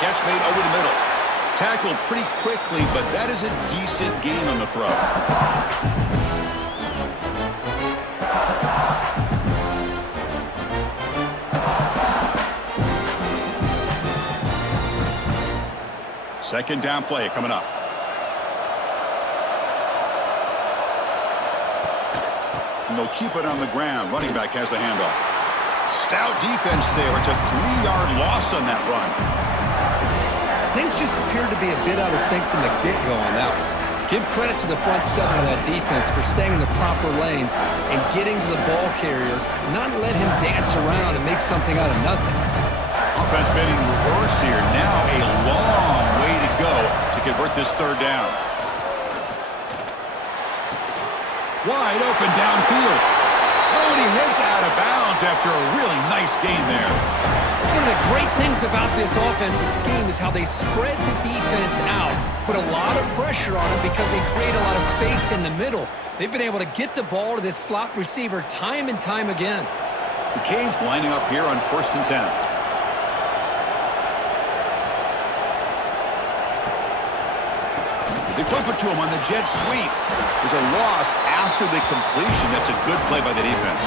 Catch made over the middle. Tackled pretty quickly, but that is a decent gain on the throw. Second down play coming up. And they'll keep it on the ground. Running back has the handoff. Stout defense there. It's a 3-yard loss on that run. Things just appeared to be a bit out of sync from the get-go on that one. Give credit to the front seven of that defense for staying in the proper lanes and getting to the ball carrier, not let him dance around and make something out of nothing. Offense been in reverse here. Now a long way to go to convert this third down. Wide open downfield. Oh, and he heads out of bounds after a really nice gain there. One of the great things about this offensive scheme is how they spread the defense out, put a lot of pressure on them because they create a lot of space in the middle. They've been able to get the ball to this slot receiver time and time again. The Canes lining up here on 1st and 10. They flip it to him on the jet sweep. There's a loss after the completion. That's a good play by the defense.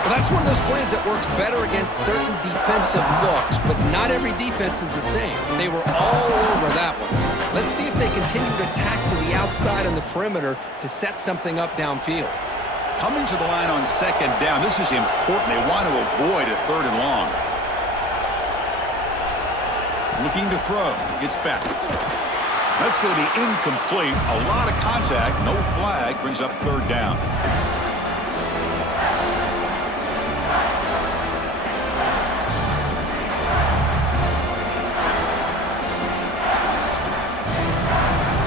Well, that's one of those plays that works better against certain defensive looks, but not every defense is the same. They were all over that one. Let's see if they continue to attack to the outside on the perimeter to set something up downfield. Coming to the line on 2nd down. This is important. They want to avoid a 3rd and long. Looking to throw. Gets back. That's going to be incomplete. A lot of contact. No flag. Brings up 3rd down.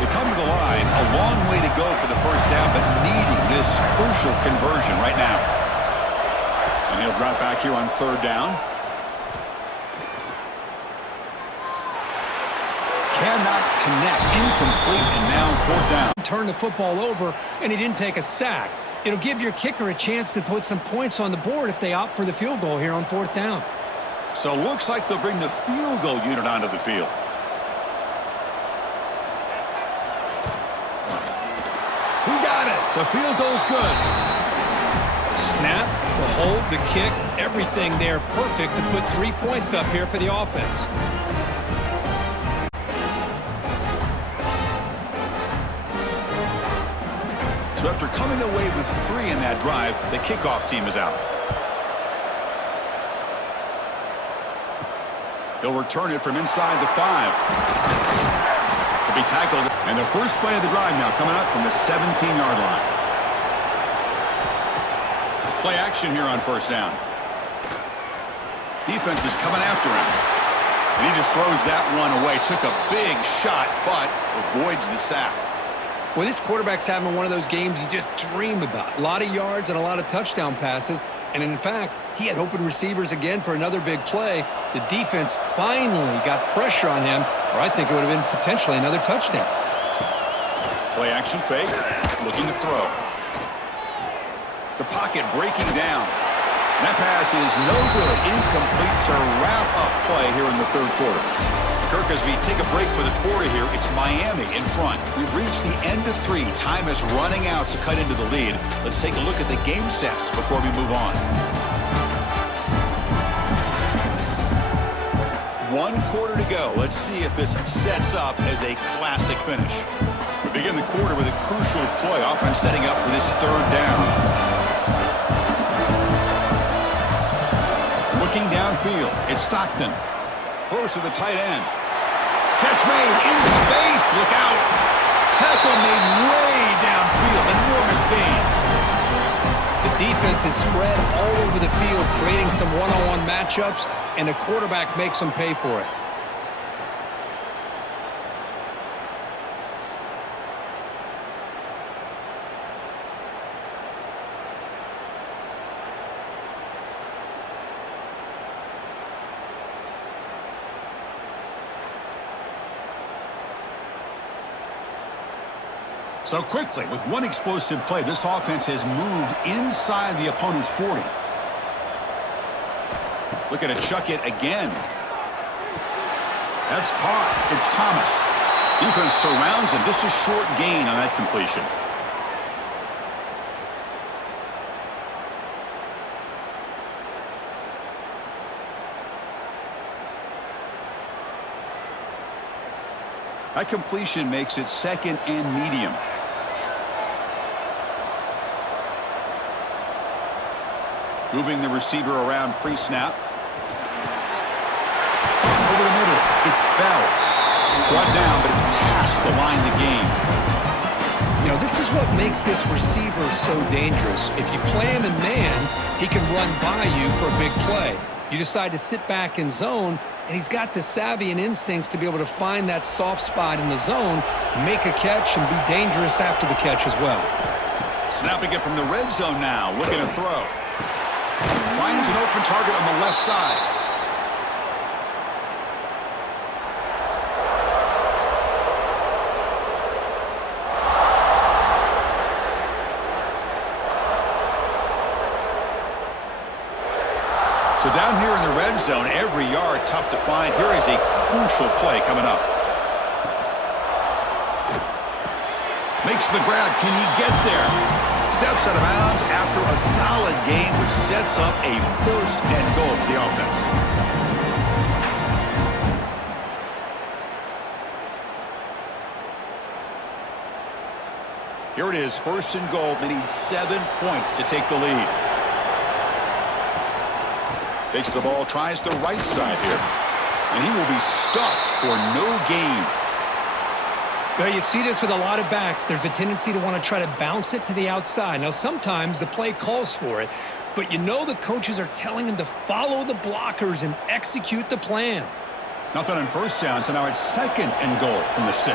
They come to the line. A long way to go for the 1st down, but needing this crucial conversion right now. And he'll drop back here on 3rd down. Cannot connect. Incomplete, and now 4th down. Turn the football over, and he didn't take a sack. It'll give your kicker a chance to put some points on the board if they opt for the field goal here on 4th down. So looks like they'll bring the field goal unit onto the field. He got it. The field goal's good. Snap, the hold, the kick, everything there perfect to put 3 points up here for the offense. So after coming away with 3 in that drive, the kickoff team is out. He'll return it from inside the 5. He'll be tackled. And the first play of the drive now coming up from the 17-yard line. Play action here on 1st down. Defense is coming after him. And he just throws that one away. Took a big shot, but avoids the sack. Boy, this quarterback's having one of those games you just dream about. A lot of yards and a lot of touchdown passes. And in fact, he had open receivers again for another big play. The defense finally got pressure on him, or I think it would have been potentially another touchdown. Play action fake. Looking to throw. The pocket breaking down. That pass is no good. Incomplete to wrap up play here in the 3rd quarter. Kirk, as we take a break for the quarter here, it's Miami in front. We've reached the end of 3. Time is running out to cut into the lead. Let's take a look at the game sets before we move on. 1 quarter to go. Let's see if this sets up as a classic finish. We begin the quarter with a crucial play. Offense setting up for this 3rd down. Looking downfield. It's Stockton. Close to the tight end. Catch made in space. Look out. Tackle made way downfield. Enormous gain. The defense is spread all over the field, creating some one-on-one matchups, and the quarterback makes them pay for it. So quickly, with one explosive play, this offense has moved inside the opponent's 40. Looking to chuck it again. That's caught. It's Thomas. Defense surrounds him. Just a short gain on that completion. That completion makes it 2nd and medium. Moving the receiver around pre-snap. Over the middle, it's Bell. Brought down, but it's past the line to gain. You know, this is what makes this receiver so dangerous. If you play him in man, he can run by you for a big play. You decide to sit back in zone, and he's got the savvy and instincts to be able to find that soft spot in the zone, make a catch, and be dangerous after the catch as well. Snapping it from the red zone now, looking to throw. Finds an open target on the left side. So down here in the red zone, every yard tough to find. Here is a crucial play coming up. Makes the grab. Can he get there? Steps out of bounds after a solid game, which sets up a first and goal for the offense. Here it is, first and goal. They need 7 points to take the lead. Takes the ball, tries the right side here. And he will be stuffed for no gain. Well, you see this with a lot of backs. There's a tendency to want to try to bounce it to the outside. Now, sometimes the play calls for it, but you know the coaches are telling him to follow the blockers and execute the plan. Nothing on first down, so now it's second and goal from the 6.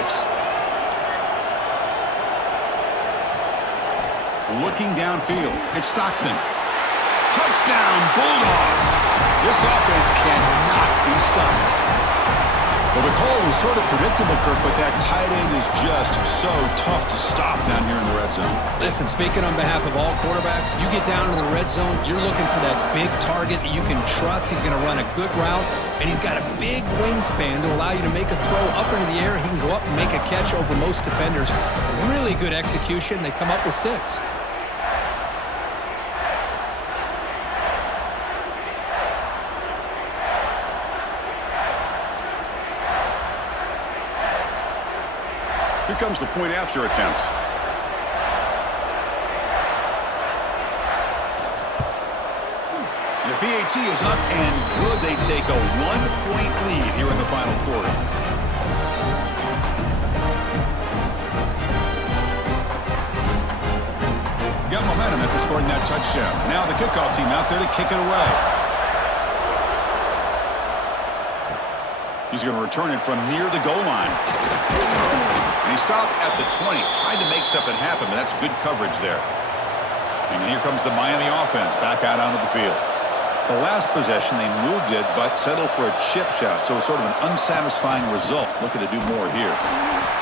Looking downfield, it's Stockton. Touchdown, Bulldogs! This offense cannot be stopped. Well, the call was sort of predictable, Kirk, but that tight end is just so tough to stop down here in the red zone. Listen, speaking on behalf of all quarterbacks, you get down in the red zone, you're looking for that big target that you can trust. He's going to run a good route, and he's got a big wingspan to allow you to make a throw up into the air. He can go up and make a catch over most defenders. Really good execution. They come up with 6. Here comes the point after attempt. The PAT is up and good. They take a 1-point lead here in the final quarter. Got momentum after scoring that touchdown. Now the kickoff team out there to kick it away. He's going to return it from near the goal line. And he stopped at the 20, tried to make something happen, but that's good coverage there. And here comes the Miami offense back out onto the field. The last possession, they moved it, but settled for a chip shot, so it's sort of an unsatisfying result. Looking to do more here.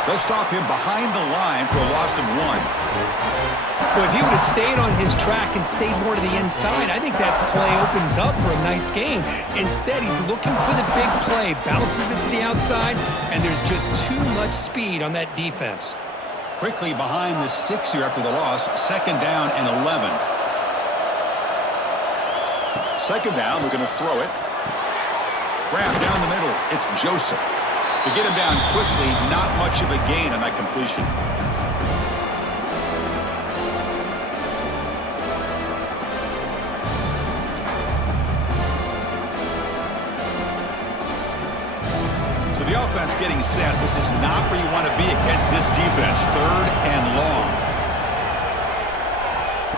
They'll stop him behind the line for a loss of 1. Well, if he would have stayed on his track and stayed more to the inside, I think that play opens up for a nice gain. Instead, he's looking for the big play, bounces it to the outside, and there's just too much speed on that defense. Quickly behind the sticks here after the loss, second down and 11. Second down, we're going to throw it. Grab down the middle, it's Joseph. To get him down quickly, not much of a gain on that completion. So the offense getting set. This is not where you want to be against this defense. Third and long.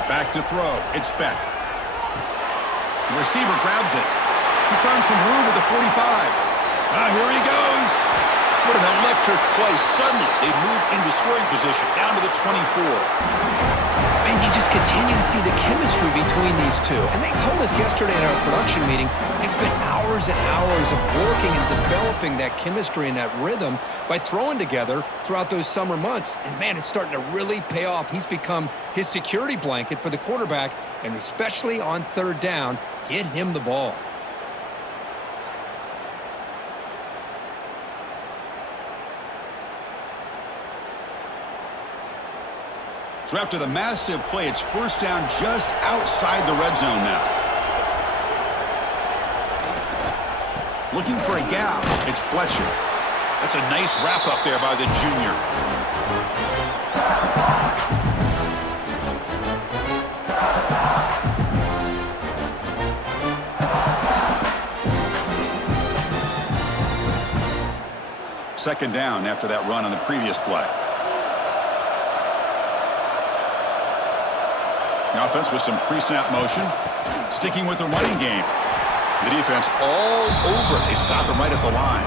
Back to throw. It's Beck. The receiver grabs it. He's found some room at the 45. Here he goes. What an electric play. Suddenly, they move into scoring position, down to the 24. And you just continue to see the chemistry between these two. And they told us yesterday in our production meeting, they spent hours and hours of working and developing that chemistry and that rhythm by throwing together throughout those summer months. And, man, it's starting to really pay off. He's become his security blanket for the quarterback, and especially on third down, get him the ball. So after the massive play, it's first down just outside the red zone now. Looking for a gap. It's Fletcher. That's a nice wrap up there by the junior. Second down after that run on the previous play. The offense with some pre-snap motion. Sticking with the running game. The defense all over. They stop him right at the line.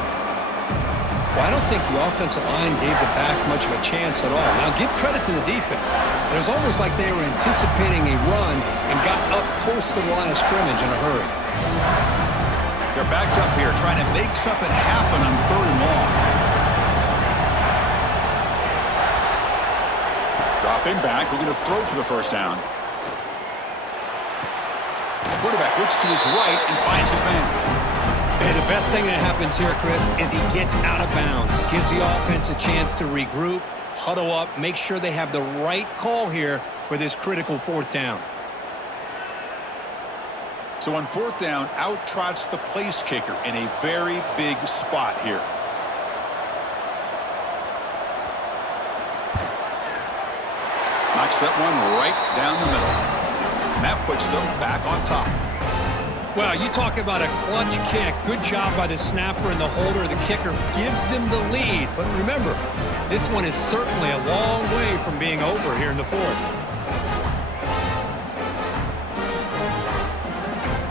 Well, I don't think the offensive line gave the back much of a chance at all. Now, give credit to the defense. It was almost like they were anticipating a run and got up close to the line of scrimmage in a hurry. They're backed up here trying to make something happen on 3rd and long. Dropping back, looking to throw for the first down. The quarterback looks to his right and finds his man. And the best thing that happens here, Chris, is he gets out of bounds, gives the offense a chance to regroup, huddle up, make sure they have the right call here for this critical 4th down. So on 4th down, out trots the place kicker in a very big spot here. Knocks that one right down the middle. And that puts them back on top. Well, you talk about a clutch kick. Good job by the snapper and the holder. The kicker gives them the lead. But remember, this one is certainly a long way from being over here in the 4th.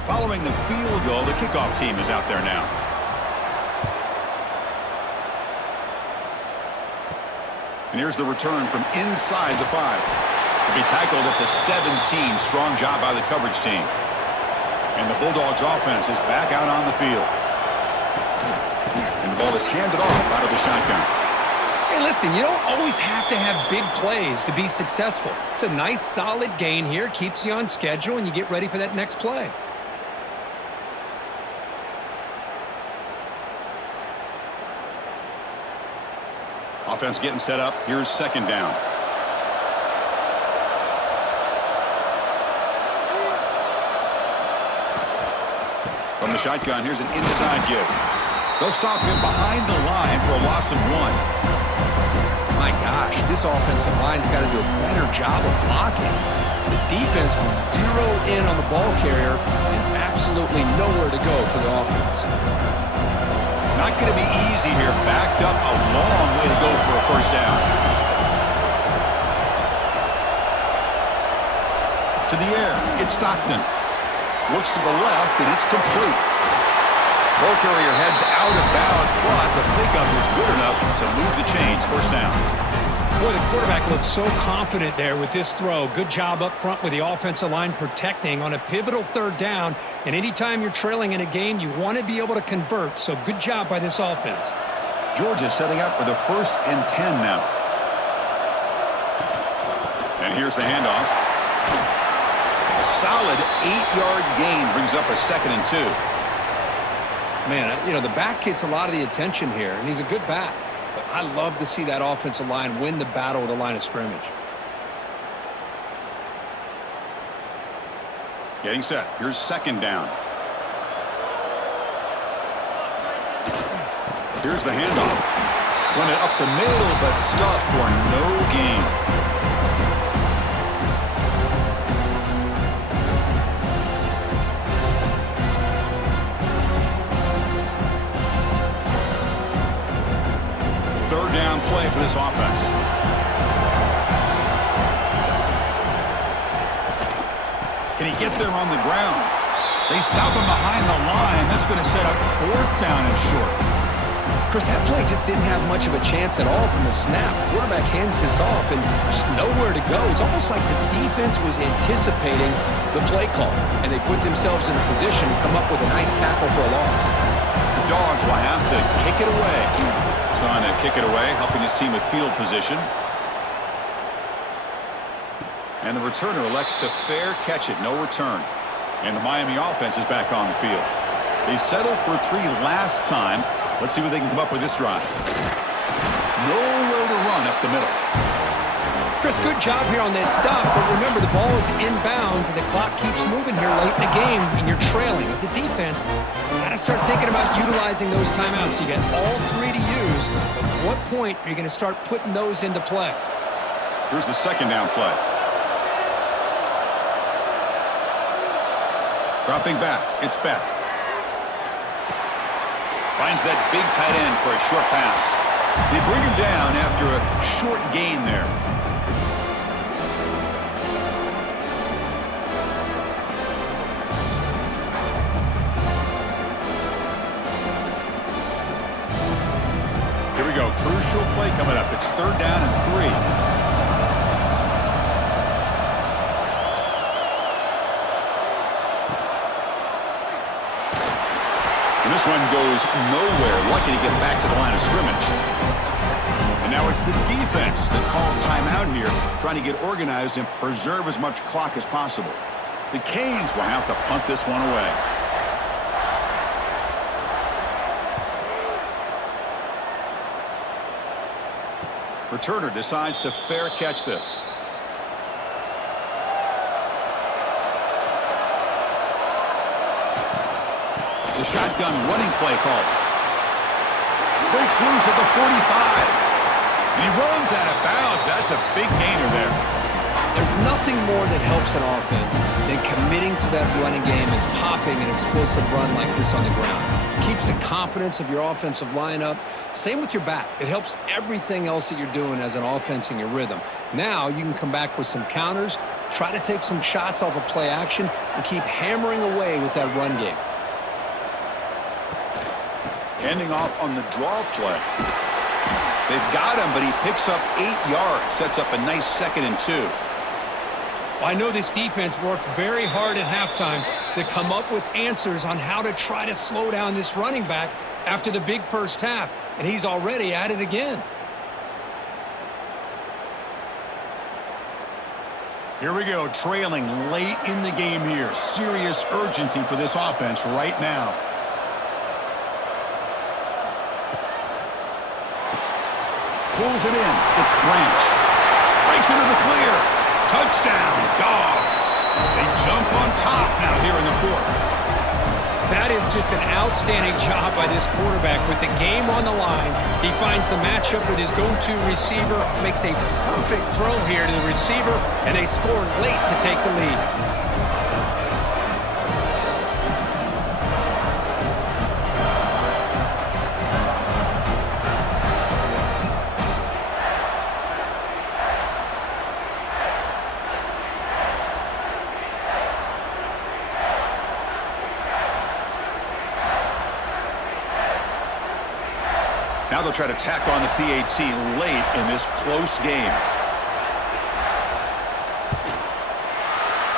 Following the field goal, the kickoff team is out there now. And here's the return from inside the 5. To be tackled at the 17. Strong job by the coverage team. And the Bulldogs offense is back out on the field. And the ball is handed off out of the shotgun. Hey, listen, you don't always have to have big plays to be successful. It's a nice, solid gain here. Keeps you on schedule, and you get ready for that next play. Offense getting set up. Here's 2nd down. From the shotgun, here's an inside give. They'll stop him behind the line for a loss of 1. My gosh, this offensive line's got to do a better job of blocking. The defense was zeroed in on the ball carrier and absolutely nowhere to go for the offense. Not going to be easy here. Backed up a long way to go for a first down. To the air, it's Stockton. Looks to the left, and it's complete. Ball carrier heads out of bounds, but the pickup was good enough to move the chains. First down. Boy, the quarterback looks so confident there with this throw. Good job up front with the offensive line protecting on a pivotal 3rd down. And anytime you're trailing in a game, you want to be able to convert. So good job by this offense. Georgia setting up for the 1st and 10 now. And here's the handoff. A solid 8-yard gain brings up a 2nd and 2. Man, you know, the back gets a lot of the attention here, and he's a good back. But I love to see that offensive line win the battle with the line of scrimmage. Getting set. Here's 2nd down. Here's the handoff. Run it up the middle, but stuffed for no gain. Third down play for this offense. Can he get there on the ground? They stop him behind the line. That's going to set up 4th down and short. Chris, that play just didn't have much of a chance at all from the snap. Quarterback hands this off and just nowhere to go. It's almost like the defense was anticipating the play call, and they put themselves in a position to come up with a nice tackle for a loss. The Dogs will have to kick it away. He's on to kick it away, helping his team with field position. And the returner elects to fair catch it, no return. And the Miami offense is back on the field. They settled for 3 last time. Let's see what they can come up with this drive. Nowhere to run up the middle. Chris, good job here on that stop, but remember the ball is inbounds and the clock keeps moving here late in the game and you're trailing. As a defense, you got to start thinking about utilizing those timeouts. You got all 3 to use, but at what point are you going to start putting those into play? Here's the 2nd down play. Dropping back, it's Beck. Finds that big tight end for a short pass. They bring him down after a short gain there. Here we go. Crucial play coming up. It's 3rd down and 3. And this one goes nowhere. Lucky to get back to the line of scrimmage. And now it's the defense that calls timeout here, trying to get organized and preserve as much clock as possible. The Canes will have to punt this one away. Returner decides to fair catch this. The shotgun running play call. Breaks loose at the 45. And he runs out of bounds. That's a big gainer there. There's nothing more that helps an offense than committing to that running game and popping an explosive run like this on the ground. Keeps the confidence of your offensive lineup. Same with your back. It helps everything else that you're doing as an offense in your rhythm. Now you can come back with some counters, try to take some shots off of play action, and keep hammering away with that run game. Handing off on the draw play. They've got him, but he picks up 8 yards. Sets up a nice 2nd and 2. Well, I know this defense worked very hard at halftime to come up with answers on how to try to slow down this running back after the big first half, and he's already at it again. Here we go, trailing late in the game here. Serious urgency for this offense right now. Pulls it in. It's Branch. Breaks into the clear. Touchdown, Dogs. They jump on top now here in the 4th. That is just an outstanding job by this quarterback with the game on the line. He finds the matchup with his go-to receiver, makes a perfect throw here to the receiver, and they score late to take the lead. Now they'll try to tack on the PAT late in this close game.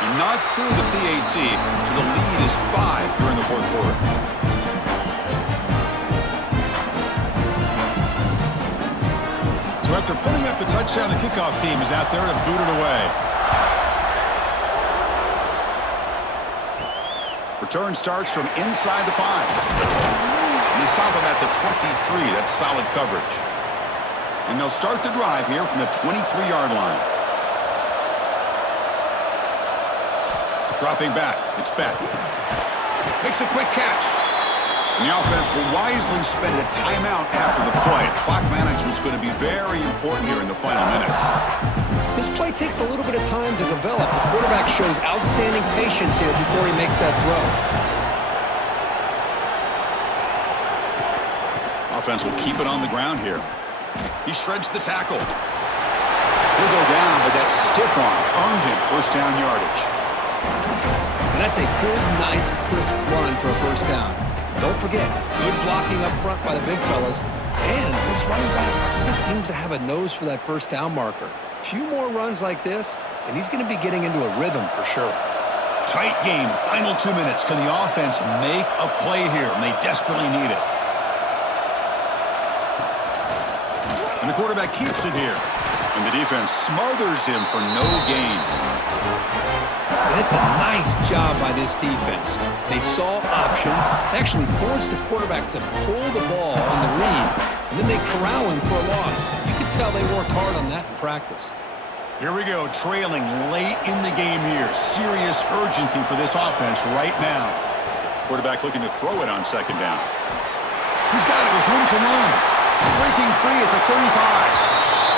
He knocked through the PAT, so the lead is 5 here in the 4th quarter. So after putting up the touchdown, the kickoff team is out there to boot it away. Return starts from inside the 5. They stop him at the 23. That's solid coverage. And they'll start the drive here from the 23-yard line. Dropping back. It's Beck. Makes a quick catch. And the offense will wisely spend a timeout after the play. Clock management's going to be very important here in the final minutes. This play takes a little bit of time to develop. The quarterback shows outstanding patience here before he makes that throw. Offense will keep it on the ground here. He shreds the tackle. He'll go down, but that stiff arm earned him first down yardage. And that's a good, nice, crisp run for a first down. Don't forget, good blocking up front by the big fellas. And this running back just seems to have a nose for that first down marker. A few more runs like this, and he's going to be getting into a rhythm for sure. Tight game, final 2 minutes. Can the offense make a play here? And they desperately need it. And the quarterback keeps it here. And the defense smothers him for no gain. That's a nice job by this defense. They saw option, actually forced the quarterback to pull the ball on the read, and then they corral him for a loss. You can tell they worked hard on that in practice. Here we go, trailing late in the game here. Serious urgency for this offense right now. Quarterback looking to throw it on 2nd down. He's got it with room to run. Breaking free at the 35.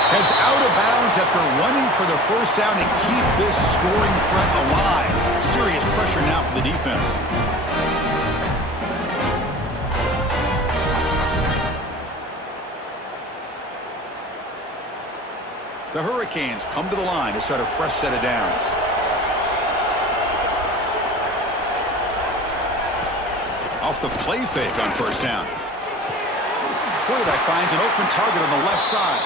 Heads out of bounds after running for the first down and keep this scoring threat alive. Serious pressure now for the defense. The Hurricanes come to the line to start a fresh set of downs. Off the play fake on first down. Quarterback finds an open target on the left side.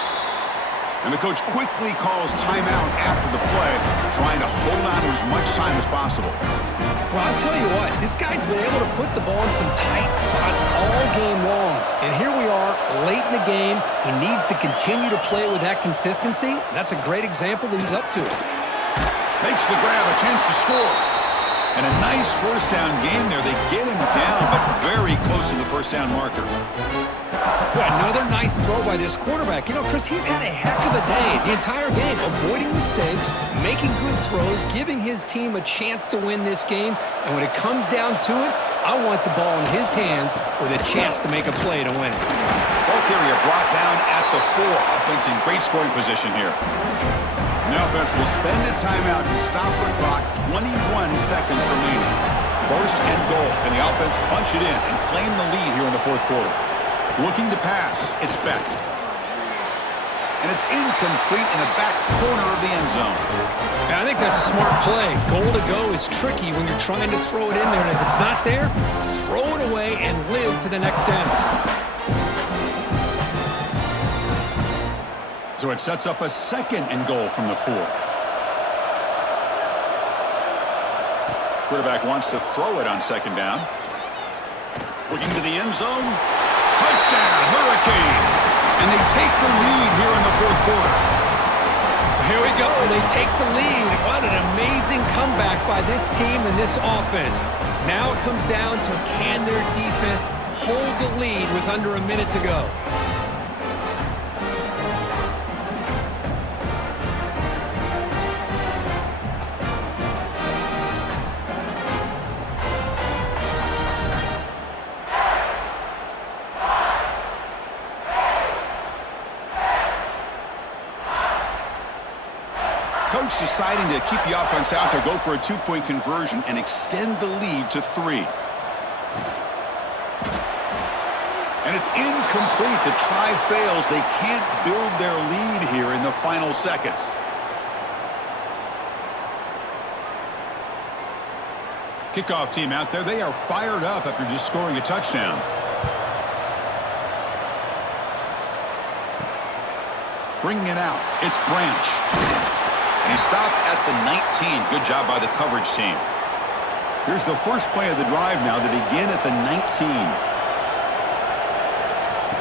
And the coach quickly calls timeout after the play, trying to hold on to as much time as possible. Well, I'll tell you what, this guy's been able to put the ball in some tight spots all game long. And here we are, late in the game. He needs to continue to play with that consistency. And that's a great example that he's up to it. Makes the grab, a chance to score. And a nice first down gain there. They get him down, but very close to the first down marker. Well, another nice throw by this quarterback. You know, Chris, he's had a heck of a day the entire game, avoiding mistakes, making good throws, giving his team a chance to win this game. And when it comes down to it, I want the ball in his hands with a chance to make a play to win it. Ball carrier brought down at the 4. Offense in great scoring position here. And the offense will spend a timeout to stop the clock. 21 seconds remaining. First and goal. And the offense punch it in and claim the lead here in the fourth quarter. Looking to pass. It's Beck. And it's incomplete in the back corner of the end zone. I think that's a smart play. Goal to go is tricky when you're trying to throw it in there. And if it's not there, throw it away and live for the next down. So it sets up a second and goal from the 4. Quarterback wants to throw it on second down. Looking to the end zone. Touchdown, Hurricanes! And they take the lead here in the fourth quarter. Here we go. They take the lead. What an amazing comeback by this team and this offense. Now it comes down to can their defense hold the lead with under a minute to go. Coach deciding to keep the offense out there, go for a 2-point conversion, and extend the lead to 3. And it's incomplete. The try fails. They can't build their lead here in the final seconds. Kickoff team out there. They are fired up after just scoring a touchdown. Bringing it out. It's Branch. And he stopped at the 19. Good job by the coverage team. Here's the first play of the drive now. They begin at the 19.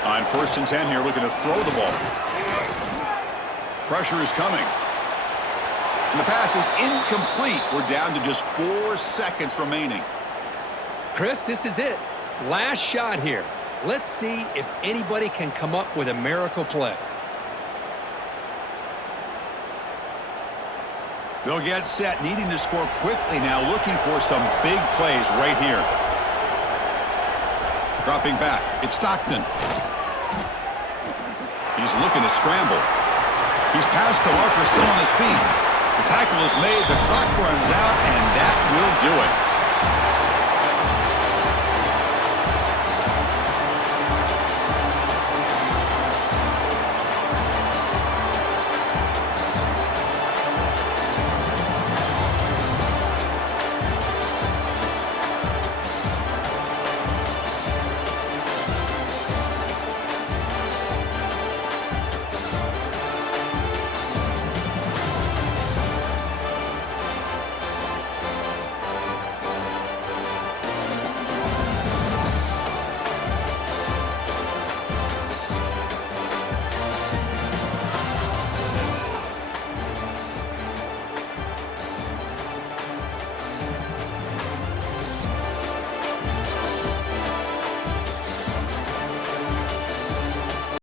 On first and 10 here, looking to throw the ball. Pressure is coming. And the pass is incomplete. We're down to just 4 seconds remaining. Chris, this is it. Last shot here. Let's see if anybody can come up with a miracle play. They'll get set, needing to score quickly now, looking for some big plays right here. Dropping back, it's Stockton. He's looking to scramble. He's past the marker, still on his feet. The tackle is made, the clock runs out, and that will do it.